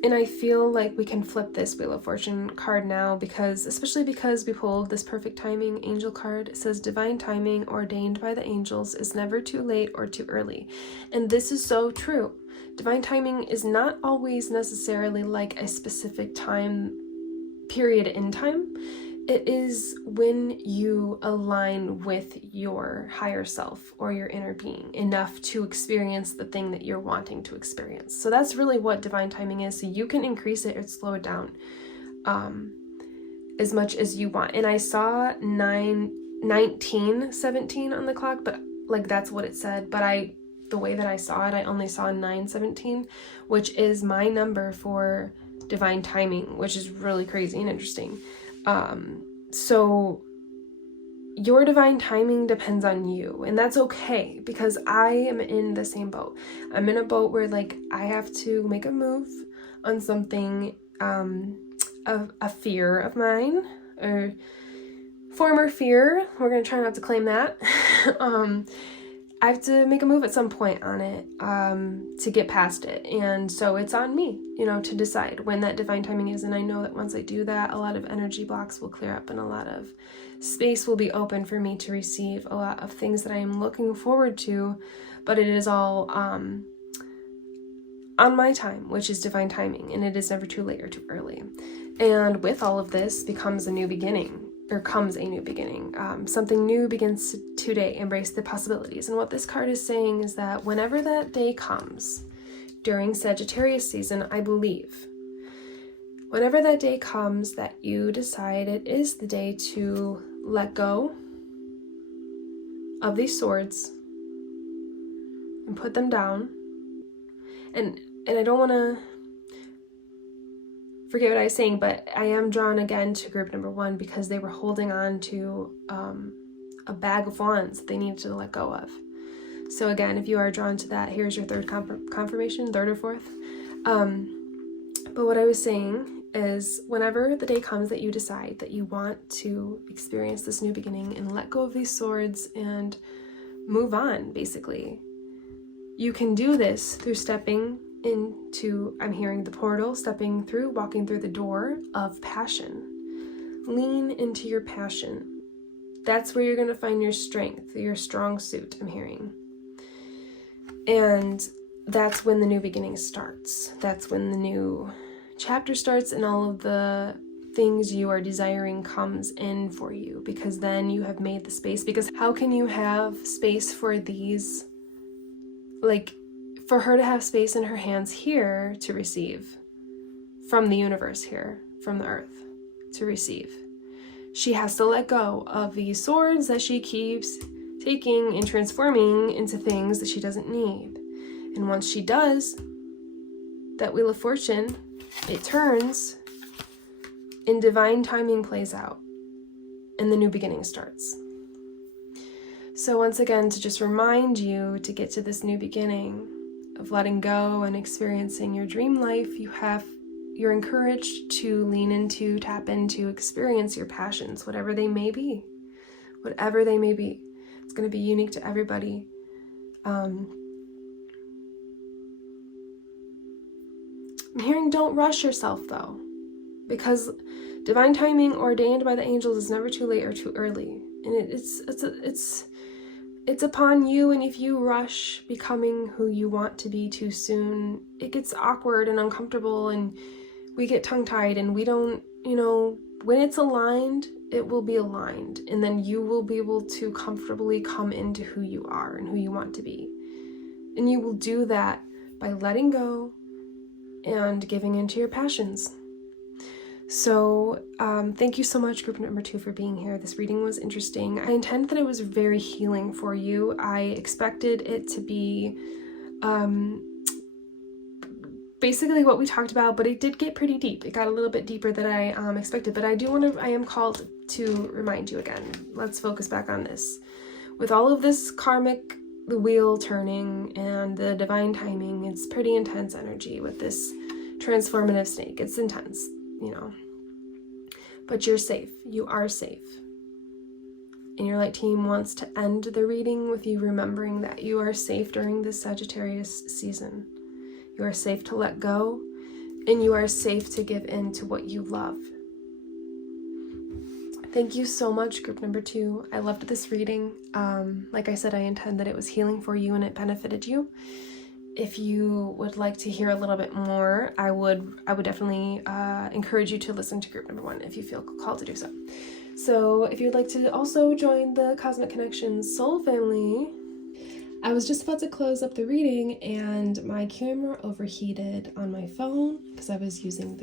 And I feel like we can flip this Wheel of Fortune card now especially because we pulled this perfect timing angel card. It says divine timing ordained by the angels is never too late or too early. And this is so true. Divine timing is not always necessarily like a specific time period in time. It is when you align with your higher self or your inner being enough to experience the thing that you're wanting to experience. So that's really what divine timing is. So you can increase it or slow it down as much as you want. And I saw 19:17 on the clock, but like that's what it said. But the way that I saw it, I only saw 9:17, which is my number for divine timing, which is really crazy and interesting. So your divine timing depends on you, and that's okay, because I am in the same boat. I'm in a boat where like I have to make a move on something, a fear of mine, or former fear. We're gonna try not to claim that. I have to make a move at some point on it, to get past it. And so it's on me, to decide when that divine timing is. And I know that once I do that, a lot of energy blocks will clear up and a lot of space will be open for me to receive a lot of things that I am looking forward to. But it is all on my time, which is divine timing. And it is never too late or too early. And with all of this comes a new beginning. Something new begins today. Embrace the possibilities. And what this card is saying is that whenever that day comes during Sagittarius season, I believe, whenever that day comes that you decide it is the day to let go of these swords and put them down. And I don't want to forget what I was saying, but I am drawn again to group number 1 because they were holding on to a bag of wands that they needed to let go of. So again, if you are drawn to that, here's your third confirmation, third or fourth. But what I was saying is whenever the day comes that you decide that you want to experience this new beginning and let go of these swords and move on, basically, you can do this through stepping into, I'm hearing the portal, walking through the door of passion. Lean into your passion. That's where you're going to find your strength, your strong suit, I'm hearing. And that's when the new beginning starts. That's when the new chapter starts and all of the things you are desiring comes in for you, because then you have made the space. Because how can you have space for these, like, for her to have space in her hands here to receive from the universe here, from the earth, to receive? She has to let go of these swords that she keeps taking and transforming into things that she doesn't need. And once she does, that Wheel of Fortune, it turns and divine timing plays out and the new beginning starts. So once again, to just remind you to get to this new beginning of letting go and experiencing your dream life, you're encouraged to lean into, tap into, experience your passions, whatever they may be. Whatever they may be. It's going to be unique to everybody. I'm hearing don't rush yourself though, because divine timing ordained by the angels is never too late or too early. And it's upon you, and if you rush becoming who you want to be too soon, it gets awkward and uncomfortable, and we get tongue-tied, and we don't, when it's aligned, it will be aligned, and then you will be able to comfortably come into who you are and who you want to be. And you will do that by letting go and giving into your passions. So thank you so much, group number 2, for being here. This reading was interesting. I intend that it was very healing for you. I expected it to be basically what we talked about, but it did get pretty deep. It got a little bit deeper than I expected, but I am called to remind you again. Let's focus back on this. With all of this karmic, the wheel turning, and the divine timing, it's pretty intense energy with this transformative snake. It's intense. But you're safe. You are safe. And your light team wants to end the reading with you remembering that you are safe during this Sagittarius season. You are safe to let go, and you are safe to give in to what you love. Thank you so much, group number 2. I loved this reading. Like I said, I intend that it was healing for you and it benefited you. If you would like to hear a little bit more, I would definitely encourage you to listen to group number 1 if you feel called to do so. So if you'd like to also join the Cosmic Connections Soul Family, I was just about to close up the reading and my camera overheated on my phone because I was using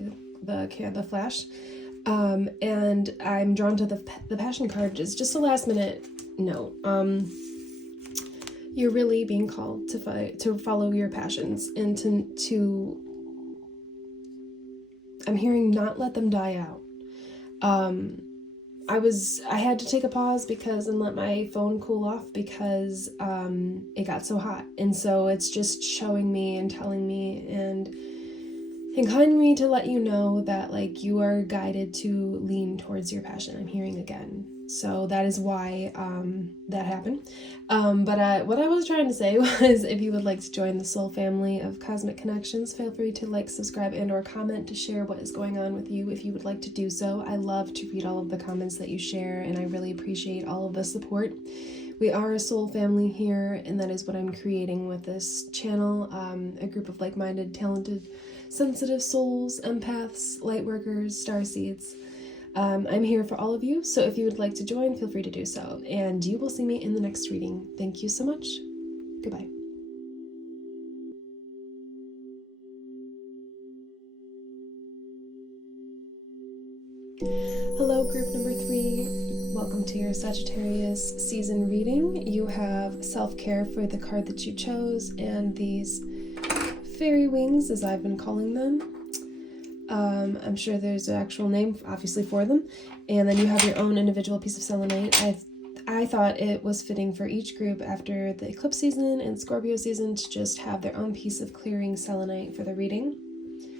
the flash. And I'm drawn to the passion card. It's just a last minute note. You're really being called to follow your passions and to I'm hearing not let them die out. I had to take a pause and let my phone cool off because it got so hot. And so it's just showing me and telling me and inclining me to let you know that like you are guided to lean towards your passion. I'm hearing again. So that is why that happened. But what I was trying to say was, if you would like to join the soul family of Cosmic Connections, feel free to like, subscribe, and or comment to share what is going on with you if you would like to do so. I love to read all of the comments that you share, and I really appreciate all of the support. We are a soul family here, and that is what I'm creating with this channel, a group of like-minded, talented, sensitive souls, empaths, lightworkers, starseeds. I'm here for all of you, so if you would like to join, feel free to do so, and you will see me in the next reading. Thank you so much. Goodbye. Hello, group number 3. Welcome to your Sagittarius season reading. You have self-care for the card that you chose, and these fairy wings, as I've been calling them. I'm sure there's an actual name, obviously, for them. And then you have your own individual piece of selenite. I thought it was fitting for each group after the eclipse season and Scorpio season to just have their own piece of clearing selenite for the reading,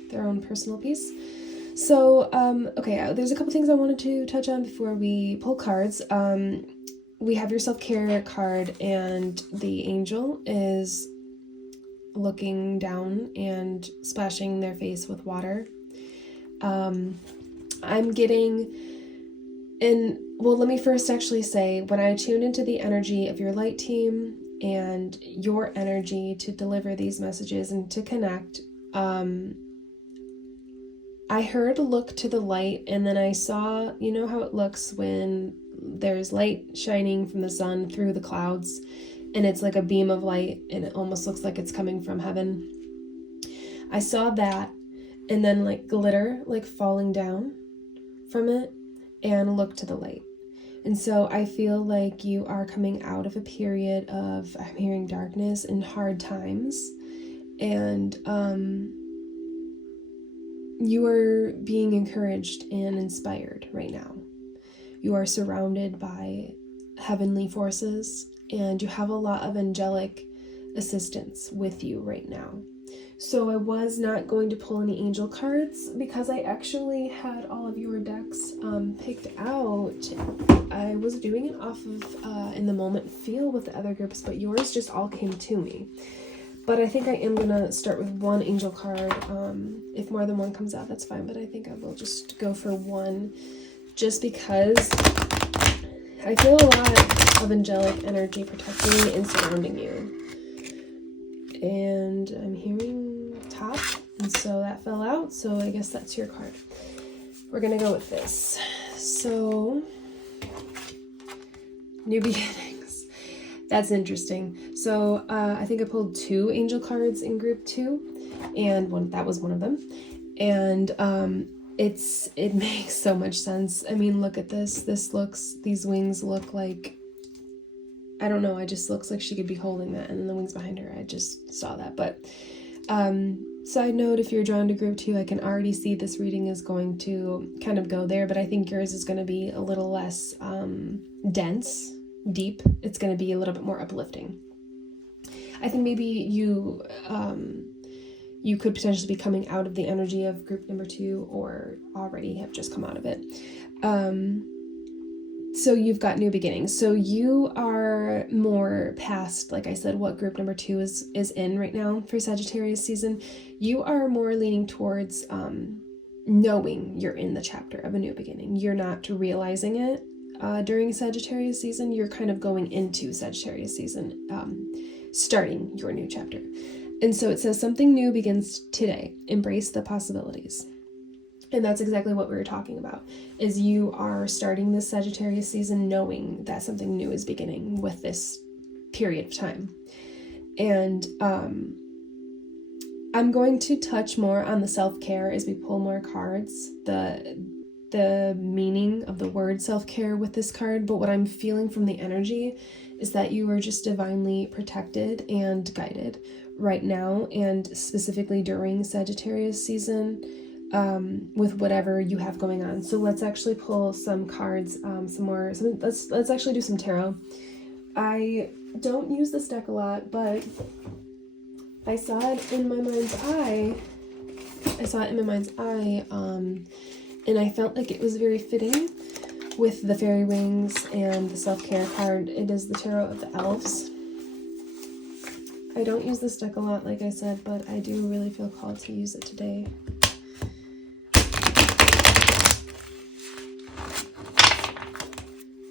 their own personal piece. So, okay, there's a couple things I wanted to touch on before we pull cards. We have your self-care card, and the angel is looking down and splashing their face with water. I'm getting let me first actually say, when I tuned into the energy of your light team and your energy to deliver these messages and to connect, I heard look to the light, and then I saw, you know how it looks when there's light shining from the sun through the clouds, and it's like a beam of light, and it almost looks like it's coming from heaven. I saw that, and then like glitter like falling down from it, and look to the light. And so I feel like you are coming out of a period of, I'm hearing, darkness and hard times, and you are being encouraged and inspired right now. You are surrounded by heavenly forces, and you have a lot of angelic assistance with you right now. So I was not going to pull any angel cards because I actually had all of your decks picked out. I was doing it off of in the moment feel with the other groups, but yours just all came to me. But I think I am going to start with one angel card. If more than one comes out, that's fine, but I think I will just go for one, just because I feel a lot of angelic energy protecting and surrounding you. And I'm hearing top, and so that fell out, so I guess that's your card. We're gonna go with this. So, new beginnings. That's interesting. So I think I pulled 2 angel cards in group 2, and that was one of them. And it makes so much sense. I mean, look at this. These wings look like, I don't know, it just looks like she could be holding that, and then the wings behind her, I just saw that. But side note, if you're drawn to group 2, I can already see this reading is going to kind of go there, but I think yours is going to be a little less dense, deep. It's going to be a little bit more uplifting. I think maybe you could potentially be coming out of the energy of group number 2, or already have just come out of it. So you've got new beginnings. So you are more past, like I said, what group number 2 is in right now for Sagittarius season. You are more leaning towards knowing you're in the chapter of a new beginning. You're not realizing it during Sagittarius season. You're kind of going into Sagittarius season, starting your new chapter. And so it says something new begins today. Embrace the possibilities. And that's exactly what we were talking about, is you are starting this Sagittarius season knowing that something new is beginning with this period of time. And I'm going to touch more on the self-care as we pull more cards, the meaning of the word self-care with this card. But what I'm feeling from the energy is that you are just divinely protected and guided right now, and specifically during Sagittarius season. with whatever you have going on. So let's actually pull some cards, let's actually do some tarot. I don't use this deck a lot, but I saw it in my mind's eye. And I felt like it was very fitting with the fairy wings and the self-care card. It is the Tarot of the Elves. I don't use this deck a lot, like I said, but I do really feel called to use it today.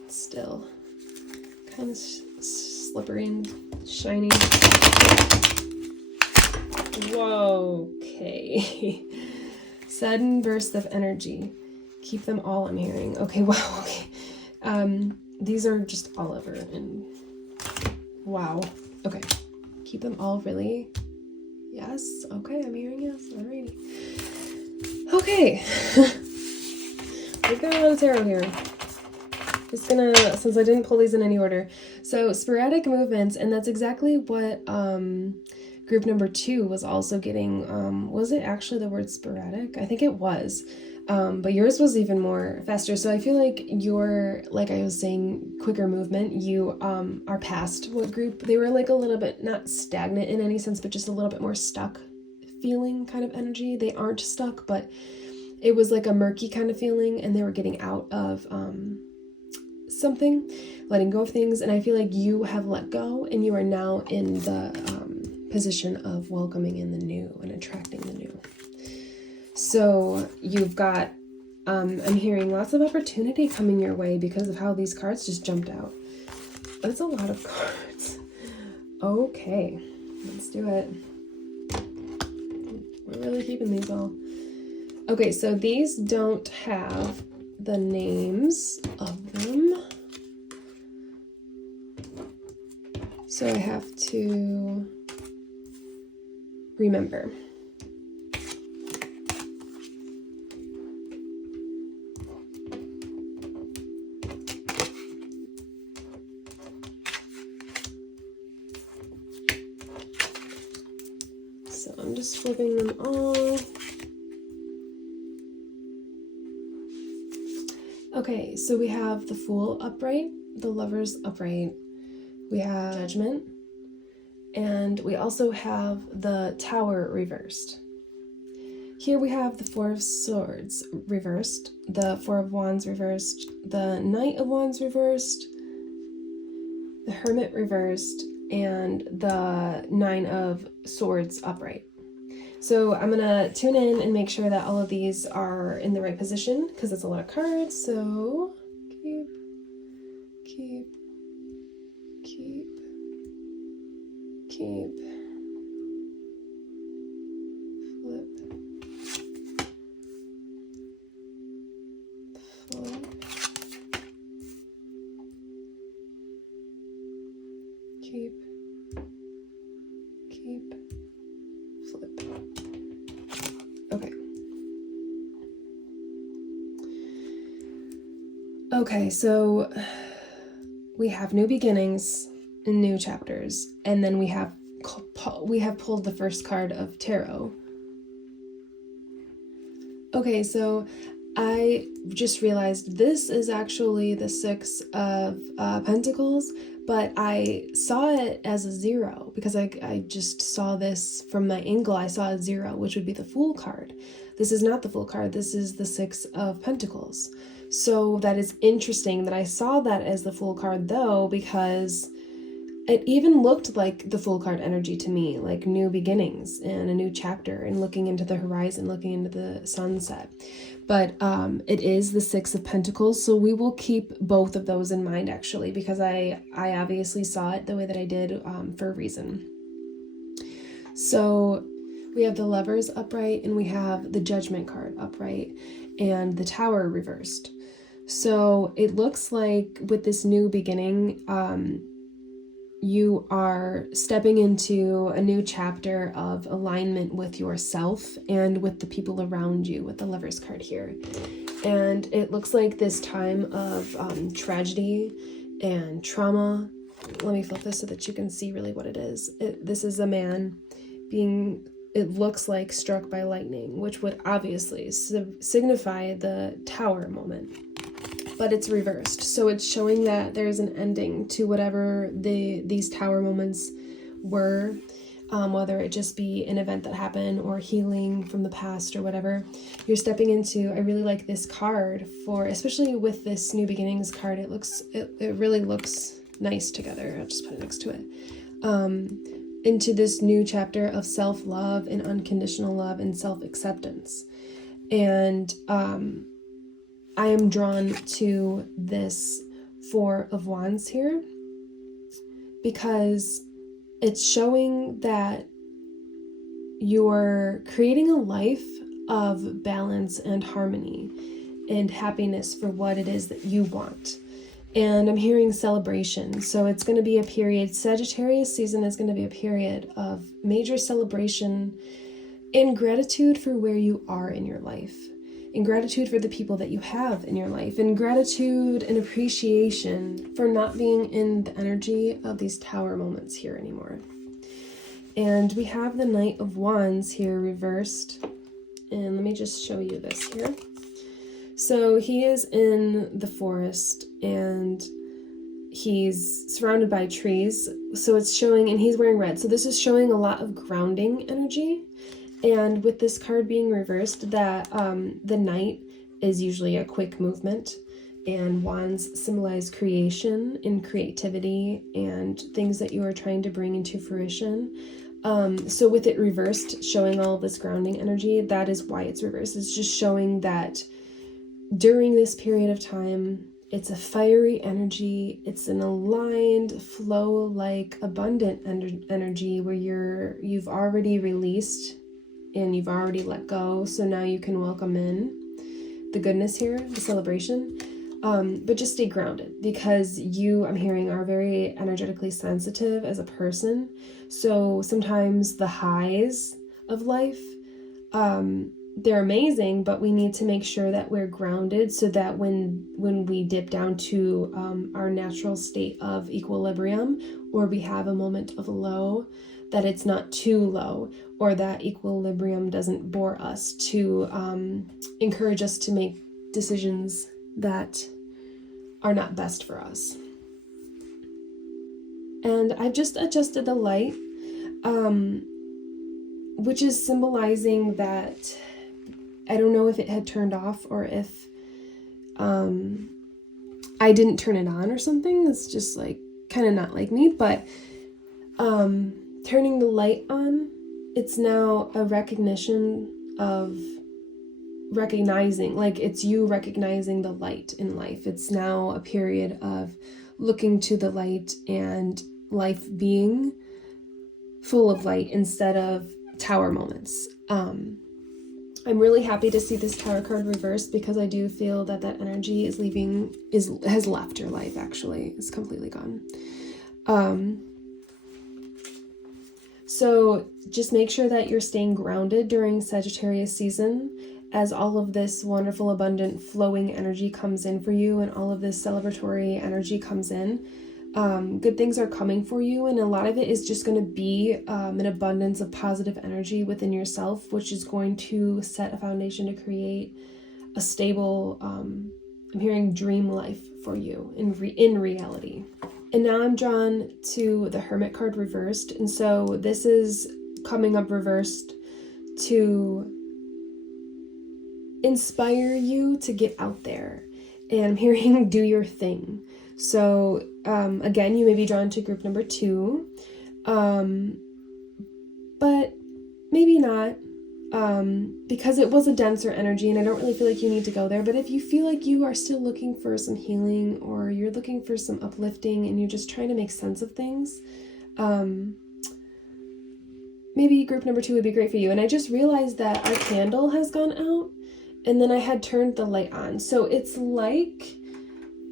Still kind of slippery and shiny. Whoa, okay. Sudden burst of energy. Keep them all, I'm hearing. Okay, wow, okay. These are just all over, and wow. Okay. Keep them all, really? Yes, okay, I'm hearing yes. Alrighty. Okay. We've got a lot of tarot here. Just gonna, since I didn't pull these in any order. So, sporadic movements, and that's exactly what group number 2 was also getting. Was it actually the word sporadic? I think it was. But yours was even more faster. So I feel like your, like I was saying, quicker movement, you are past what group. They were like a little bit, not stagnant in any sense, but just a little bit more stuck feeling kind of energy. They aren't stuck, but it was like a murky kind of feeling, and they were getting out of something, letting go of things. And I feel like you have let go, and you are now in the position of welcoming in the new and attracting the new. So you've got, I'm hearing lots of opportunity coming your way because of how these cards just jumped out. That's a lot of cards. Okay, let's do it. We're really keeping these all. Okay, so these don't have the names of them. So I have to remember. So I'm just flipping them all. Okay, so we have the Fool upright, the Lovers upright, we have Judgment, and we also have the Tower reversed. Here we have the Four of Swords reversed, the Four of Wands reversed, the Knight of Wands reversed, the Hermit reversed, and the Nine of Swords upright. So I'm gonna tune in and make sure that all of these are in the right position, because it's a lot of cards. So keep, flip, keep, flip. Okay. Okay, so we have new beginnings and new chapters, and then we have pulled the first card of tarot. Okay, so I just realized this is actually the Six of Pentacles, but I saw it as a 0 because I just saw this from my angle. I saw a 0, which would be the Fool card. This is not the Fool card. This is the Six of Pentacles. So that is interesting that I saw that as the Fool card, though, because it even looked like the Fool card energy to me, like new beginnings and a new chapter and looking into the horizon, looking into the sunset. But it is the Six of Pentacles, so we will keep both of those in mind, actually, because I obviously saw it the way that I did for a reason. So we have the Lovers upright, and we have the Judgment card upright, and the Tower reversed. So it looks like with this new beginning, you are stepping into a new chapter of alignment with yourself and with the people around you, with the Lovers card here. And it looks like this time of tragedy and trauma. Let me flip this so that you can see really what it is. This is a man being it looks like struck by lightning, which would obviously signify the tower moment. But it's reversed. So it's showing that there's an ending to whatever these tower moments were, whether it just be an event that happened or healing from the past or whatever. You're stepping into, I really like this card for, especially with this new beginnings card, it really looks nice together. I'll just put it next to it. Into this new chapter of self-love and unconditional love and self-acceptance. And I am drawn to this Four of Wands here because it's showing that you're creating a life of balance and harmony and happiness for what it is that you want. And I'm hearing celebration. So it's going to be a period, Sagittarius season is going to be a period of major celebration and gratitude for where you are in your life. And gratitude for the people that you have in your life, and gratitude and appreciation for not being in the energy of these tower moments here anymore. And we have the Knight of Wands here reversed. And let me just show you this here. So he is in the forest and he's surrounded by trees. So it's showing, and he's wearing red. So this is showing a lot of grounding energy. And with this card being reversed, that the knight is usually a quick movement, and wands symbolize creation and creativity and things that you are trying to bring into fruition. So with it reversed, showing all this grounding energy, that is why it's reversed. It's just showing that during this period of time, it's a fiery energy. It's an aligned flow, like abundant energy where you've already released and you've already let go. So now you can welcome in the goodness here, the celebration. But just stay grounded because you, I'm hearing, are very energetically sensitive as a person. So sometimes the highs of life, they're amazing, but we need to make sure that we're grounded so that when we dip down to our natural state of equilibrium, or we have a moment of low, that it's not too low, or that equilibrium doesn't bore us to encourage us to make decisions that are not best for us. And I've just adjusted the light, which is symbolizing that I don't know if it had turned off or if I didn't turn it on or something. It's just like kind of not like me, but turning the light on, it's now a recognition of recognizing, like it's you recognizing the light in life. It's now a period of looking to the light and life being full of light instead of tower moments. I'm really happy to see this tower card reversed because I do feel that that energy has left your life. Actually, it's completely gone. So just make sure that you're staying grounded during Sagittarius season as all of this wonderful, abundant, flowing energy comes in for you and all of this celebratory energy comes in. Good things are coming for you, and a lot of it is just going to be an abundance of positive energy within yourself, which is going to set a foundation to create a stable, I'm hearing dream life for you in reality. And now I'm drawn to the Hermit card reversed, and so this is coming up reversed to inspire you to get out there. And I'm hearing do your thing. So again, you may be drawn to group number 2, but maybe not, because it was a denser energy and I don't really feel like you need to go there. But if you feel like you are still looking for some healing, or you're looking for some uplifting and you're just trying to make sense of things, maybe group number 2 would be great for you. And I just realized that our candle has gone out and then I had turned the light on. So it's like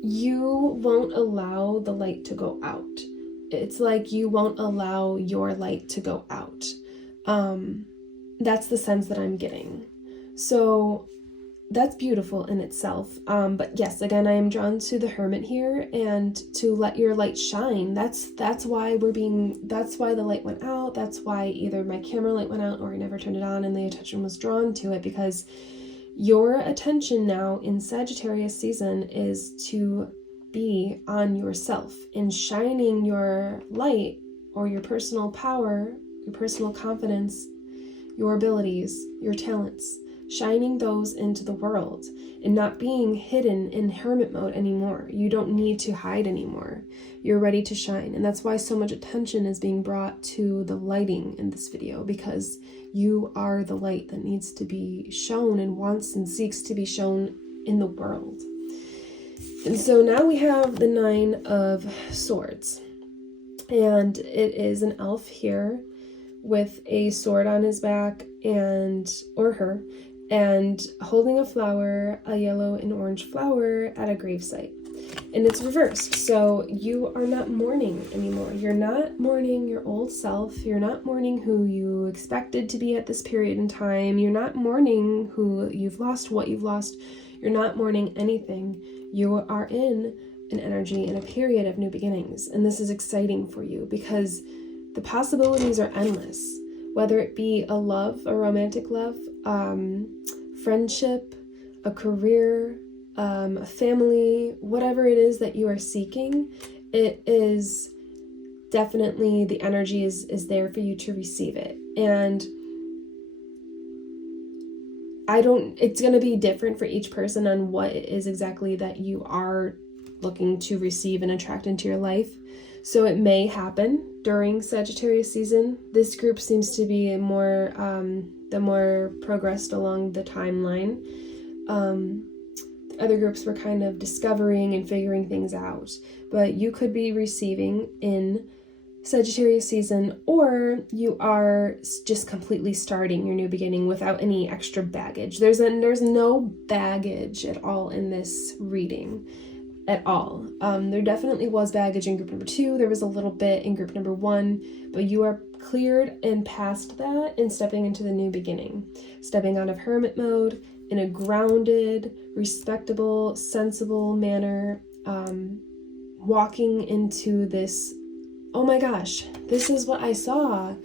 you won't allow the light to go out. It's like you won't allow your light to go out. That's the sense that I'm getting. So that's beautiful in itself. But yes, again, I am drawn to the Hermit here, and to let your light shine. That's why the light went out. That's why either my camera light went out or I never turned it on and the attention was drawn to it, because your attention now in Sagittarius season is to be on yourself and shining your light, or your personal power, your personal confidence, your abilities, your talents, shining those into the world and not being hidden in hermit mode anymore. You don't need to hide anymore. You're ready to shine. And that's why so much attention is being brought to the lighting in this video, because you are the light that needs to be shown and wants and seeks to be shown in the world. And so now we have the 9 of Swords, and it is an elf here with a sword on his back or her, and holding a flower, a yellow and orange flower, at a gravesite. And it's reversed, so you are not mourning anymore. You're not mourning your old self. You're not mourning who you expected to be at this period in time. You're not mourning who you've lost, what you've lost. You're not mourning anything. You are in an energy and a period of new beginnings, and this is exciting for you because the possibilities are endless. Whether it be a love, a romantic love, friendship, a career, a family, whatever it is that you are seeking, it is definitely, the energy is there for you to receive it. And it's going to be different for each person on what it is exactly that you are looking to receive and attract into your life. So it may happen during Sagittarius season. This group seems to be the more progressed along the timeline. Other groups were kind of discovering and figuring things out, but you could be receiving in Sagittarius season, or you are just completely starting your new beginning without any extra baggage. There's no baggage at all in this reading. At all. There definitely was baggage in group number 2. There was a little bit in group number 1, but you are cleared and past that and stepping into the new beginning. Stepping out of hermit mode in a grounded, respectable, sensible manner. Walking into this, oh my gosh, this is what I saw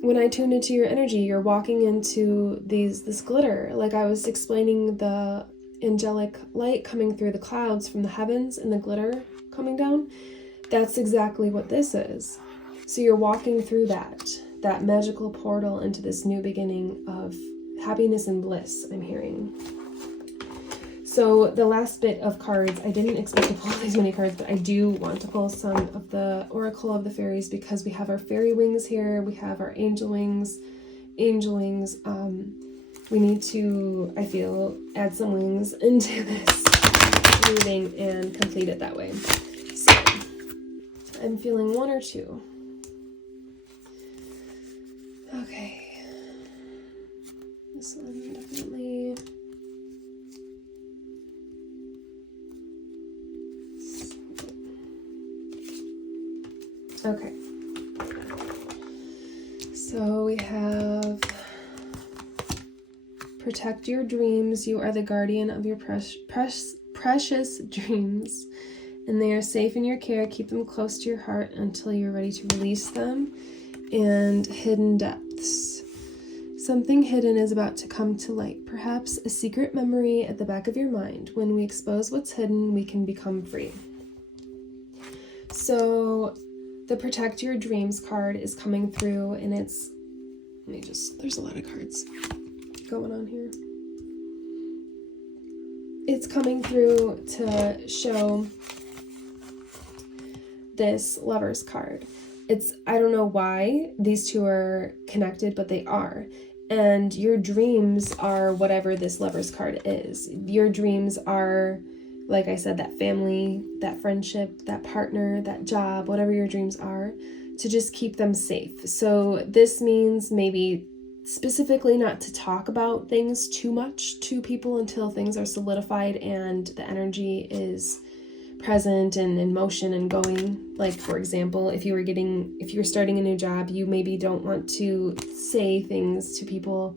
when I tuned into your energy. You're walking into this glitter. Like I was explaining, the angelic light coming through the clouds from the heavens and the glitter coming down. That's exactly what this is. So you're walking through that magical portal into this new beginning of happiness and bliss, I'm hearing. So the last bit of cards, I didn't expect to pull these many cards, but I do want to pull some of the Oracle of the Fairies, because we have our fairy wings here, we have our angel wings. We need to, I feel, add some wings into this reading and complete it that way. So I'm feeling 1 or 2. Okay. This one definitely. Okay. So we have protect your dreams. You are the guardian of your precious dreams, and they are safe in your care. Keep them close to your heart until you're ready to release them. And hidden depths. Something hidden is about to come to light, perhaps a secret memory at the back of your mind. When we expose what's hidden, we can become free. So the protect your dreams card is coming through, and it's, there's a lot of cards going on here. It's coming through to show this Lover's card. I don't know why these two are connected, but they are. And your dreams are whatever this Lover's card is. Your dreams are, like I said, that family, that friendship, that partner, that job, whatever your dreams are, to just keep them safe. So this means maybe specifically not to talk about things too much to people until things are solidified and the energy is present and in motion and going. Like, for example, if you're starting a new job, you maybe don't want to say things to people,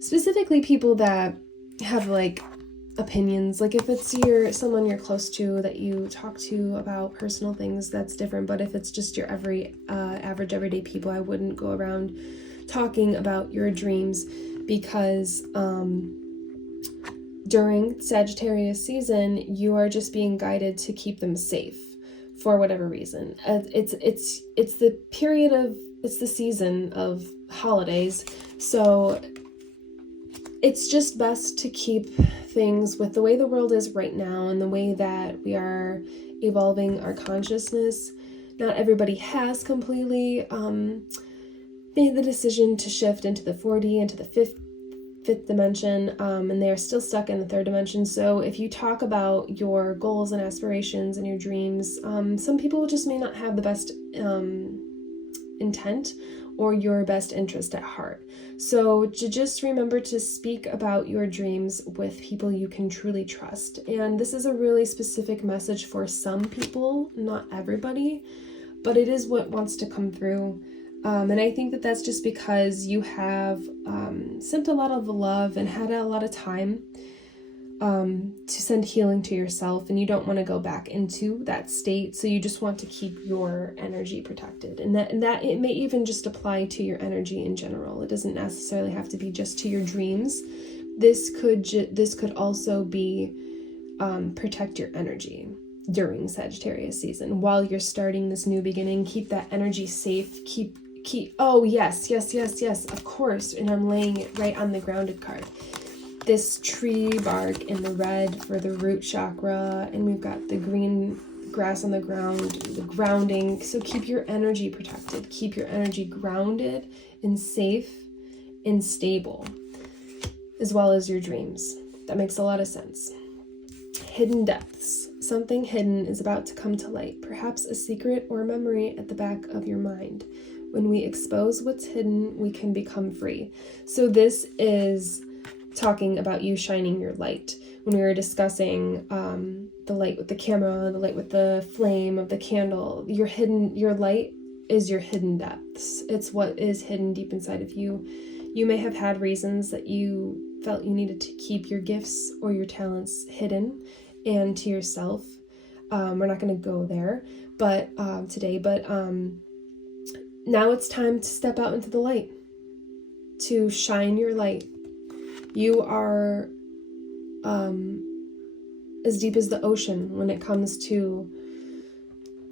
specifically people that have like opinions. Like if it's someone you're close to that you talk to about personal things, that's different. But if it's just your average everyday people, I wouldn't go around talking about your dreams, because during Sagittarius season, you are just being guided to keep them safe for whatever reason. It's the season of holidays, so it's just best to keep things with the way the world is right now and the way that we are evolving our consciousness. Not everybody has completely made the decision to shift into the 4D, into the fifth dimension, and they're still stuck in the third dimension. So if you talk about your goals and aspirations and your dreams, some people just may not have the best intent or your best interest at heart. So just remember to speak about your dreams with people you can truly trust. And this is a really specific message for some people, not everybody, but it is what wants to come through. And I think that that's just because you have sent a lot of love and had a lot of time to send healing to yourself, and you don't want to go back into that state. So you just want to keep your energy protected, and that it may even just apply to your energy in general. It doesn't necessarily have to be just to your dreams. This could also be protect your energy during Sagittarius season while you're starting this new beginning. Keep that energy safe. Keep oh yes, of course. And I'm laying it right on the grounded card. This tree bark in the red for the root chakra, and we've got the green grass on the ground, the grounding. So keep your energy protected. Keep your energy grounded and safe and stable, as well as your dreams. That makes a lot of sense. Hidden depths. Something hidden is about to come to light, perhaps a secret or a memory at the back of your mind. When we expose what's hidden, we can become free. So this is talking about you shining your light. When we were discussing the light with the camera, the light with the flame of the candle, your light is your hidden depths. It's what is hidden deep inside of you. You may have had reasons that you felt you needed to keep your gifts or your talents hidden and to yourself. We're not going to go there today, but now it's time to step out into the light, to shine your light. You are as deep as the ocean when it comes to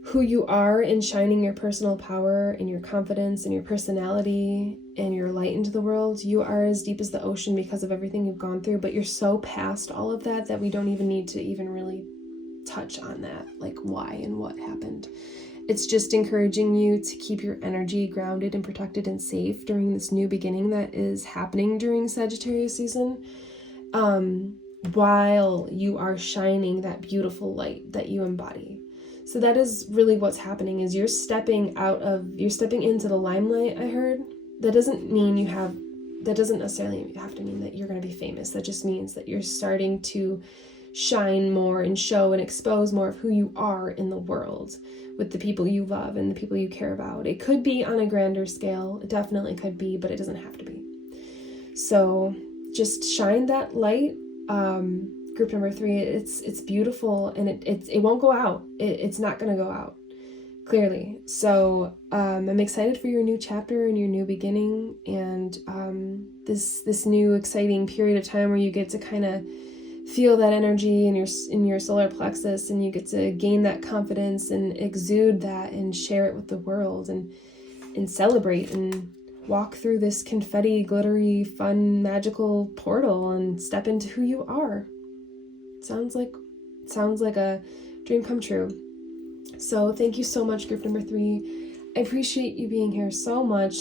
who you are and shining your personal power and your confidence and your personality and your light into the world. You are as deep as the ocean because of everything you've gone through, but you're so past all of that we don't even need to even really touch on that, like why and what happened. It's just encouraging you to keep your energy grounded and protected and safe during this new beginning that is happening during Sagittarius season, while you are shining that beautiful light that you embody. So that is really what's happening, is you're stepping into the limelight, I heard. That doesn't necessarily have to mean that you're going to be famous. That just means that you're starting to shine more and show and expose more of who you are in the world with the people you love and the people you care about. It could be on a grander scale. It definitely could be, but it doesn't have to be. So just shine that light. Group number 3, it's beautiful, and it won't go out. It's not going to go out, clearly. So I'm excited for your new chapter and your new beginning, and this new exciting period of time where you get to kind of feel that energy in your solar plexus, and you get to gain that confidence and exude that and share it with the world and celebrate and walk through this confetti, glittery, fun, magical portal and step into who you are. Sounds like a dream come true. So thank you so much, group number 3. I appreciate you being here so much.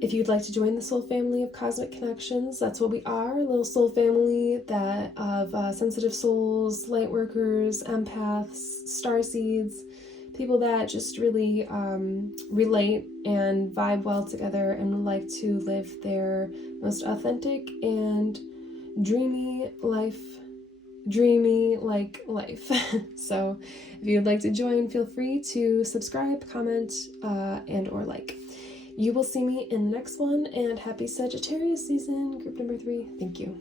If you'd like to join the soul family of Cosmic Connections, that's what we are, a little soul family of sensitive souls, Lightworkers, Empaths, Starseeds, people that just really relate and vibe well together and like to live their most authentic and dreamy life. So if you'd like to join, feel free to subscribe, comment, and or like. You will see me in the next one, and happy Sagittarius season, group number 3. Thank you.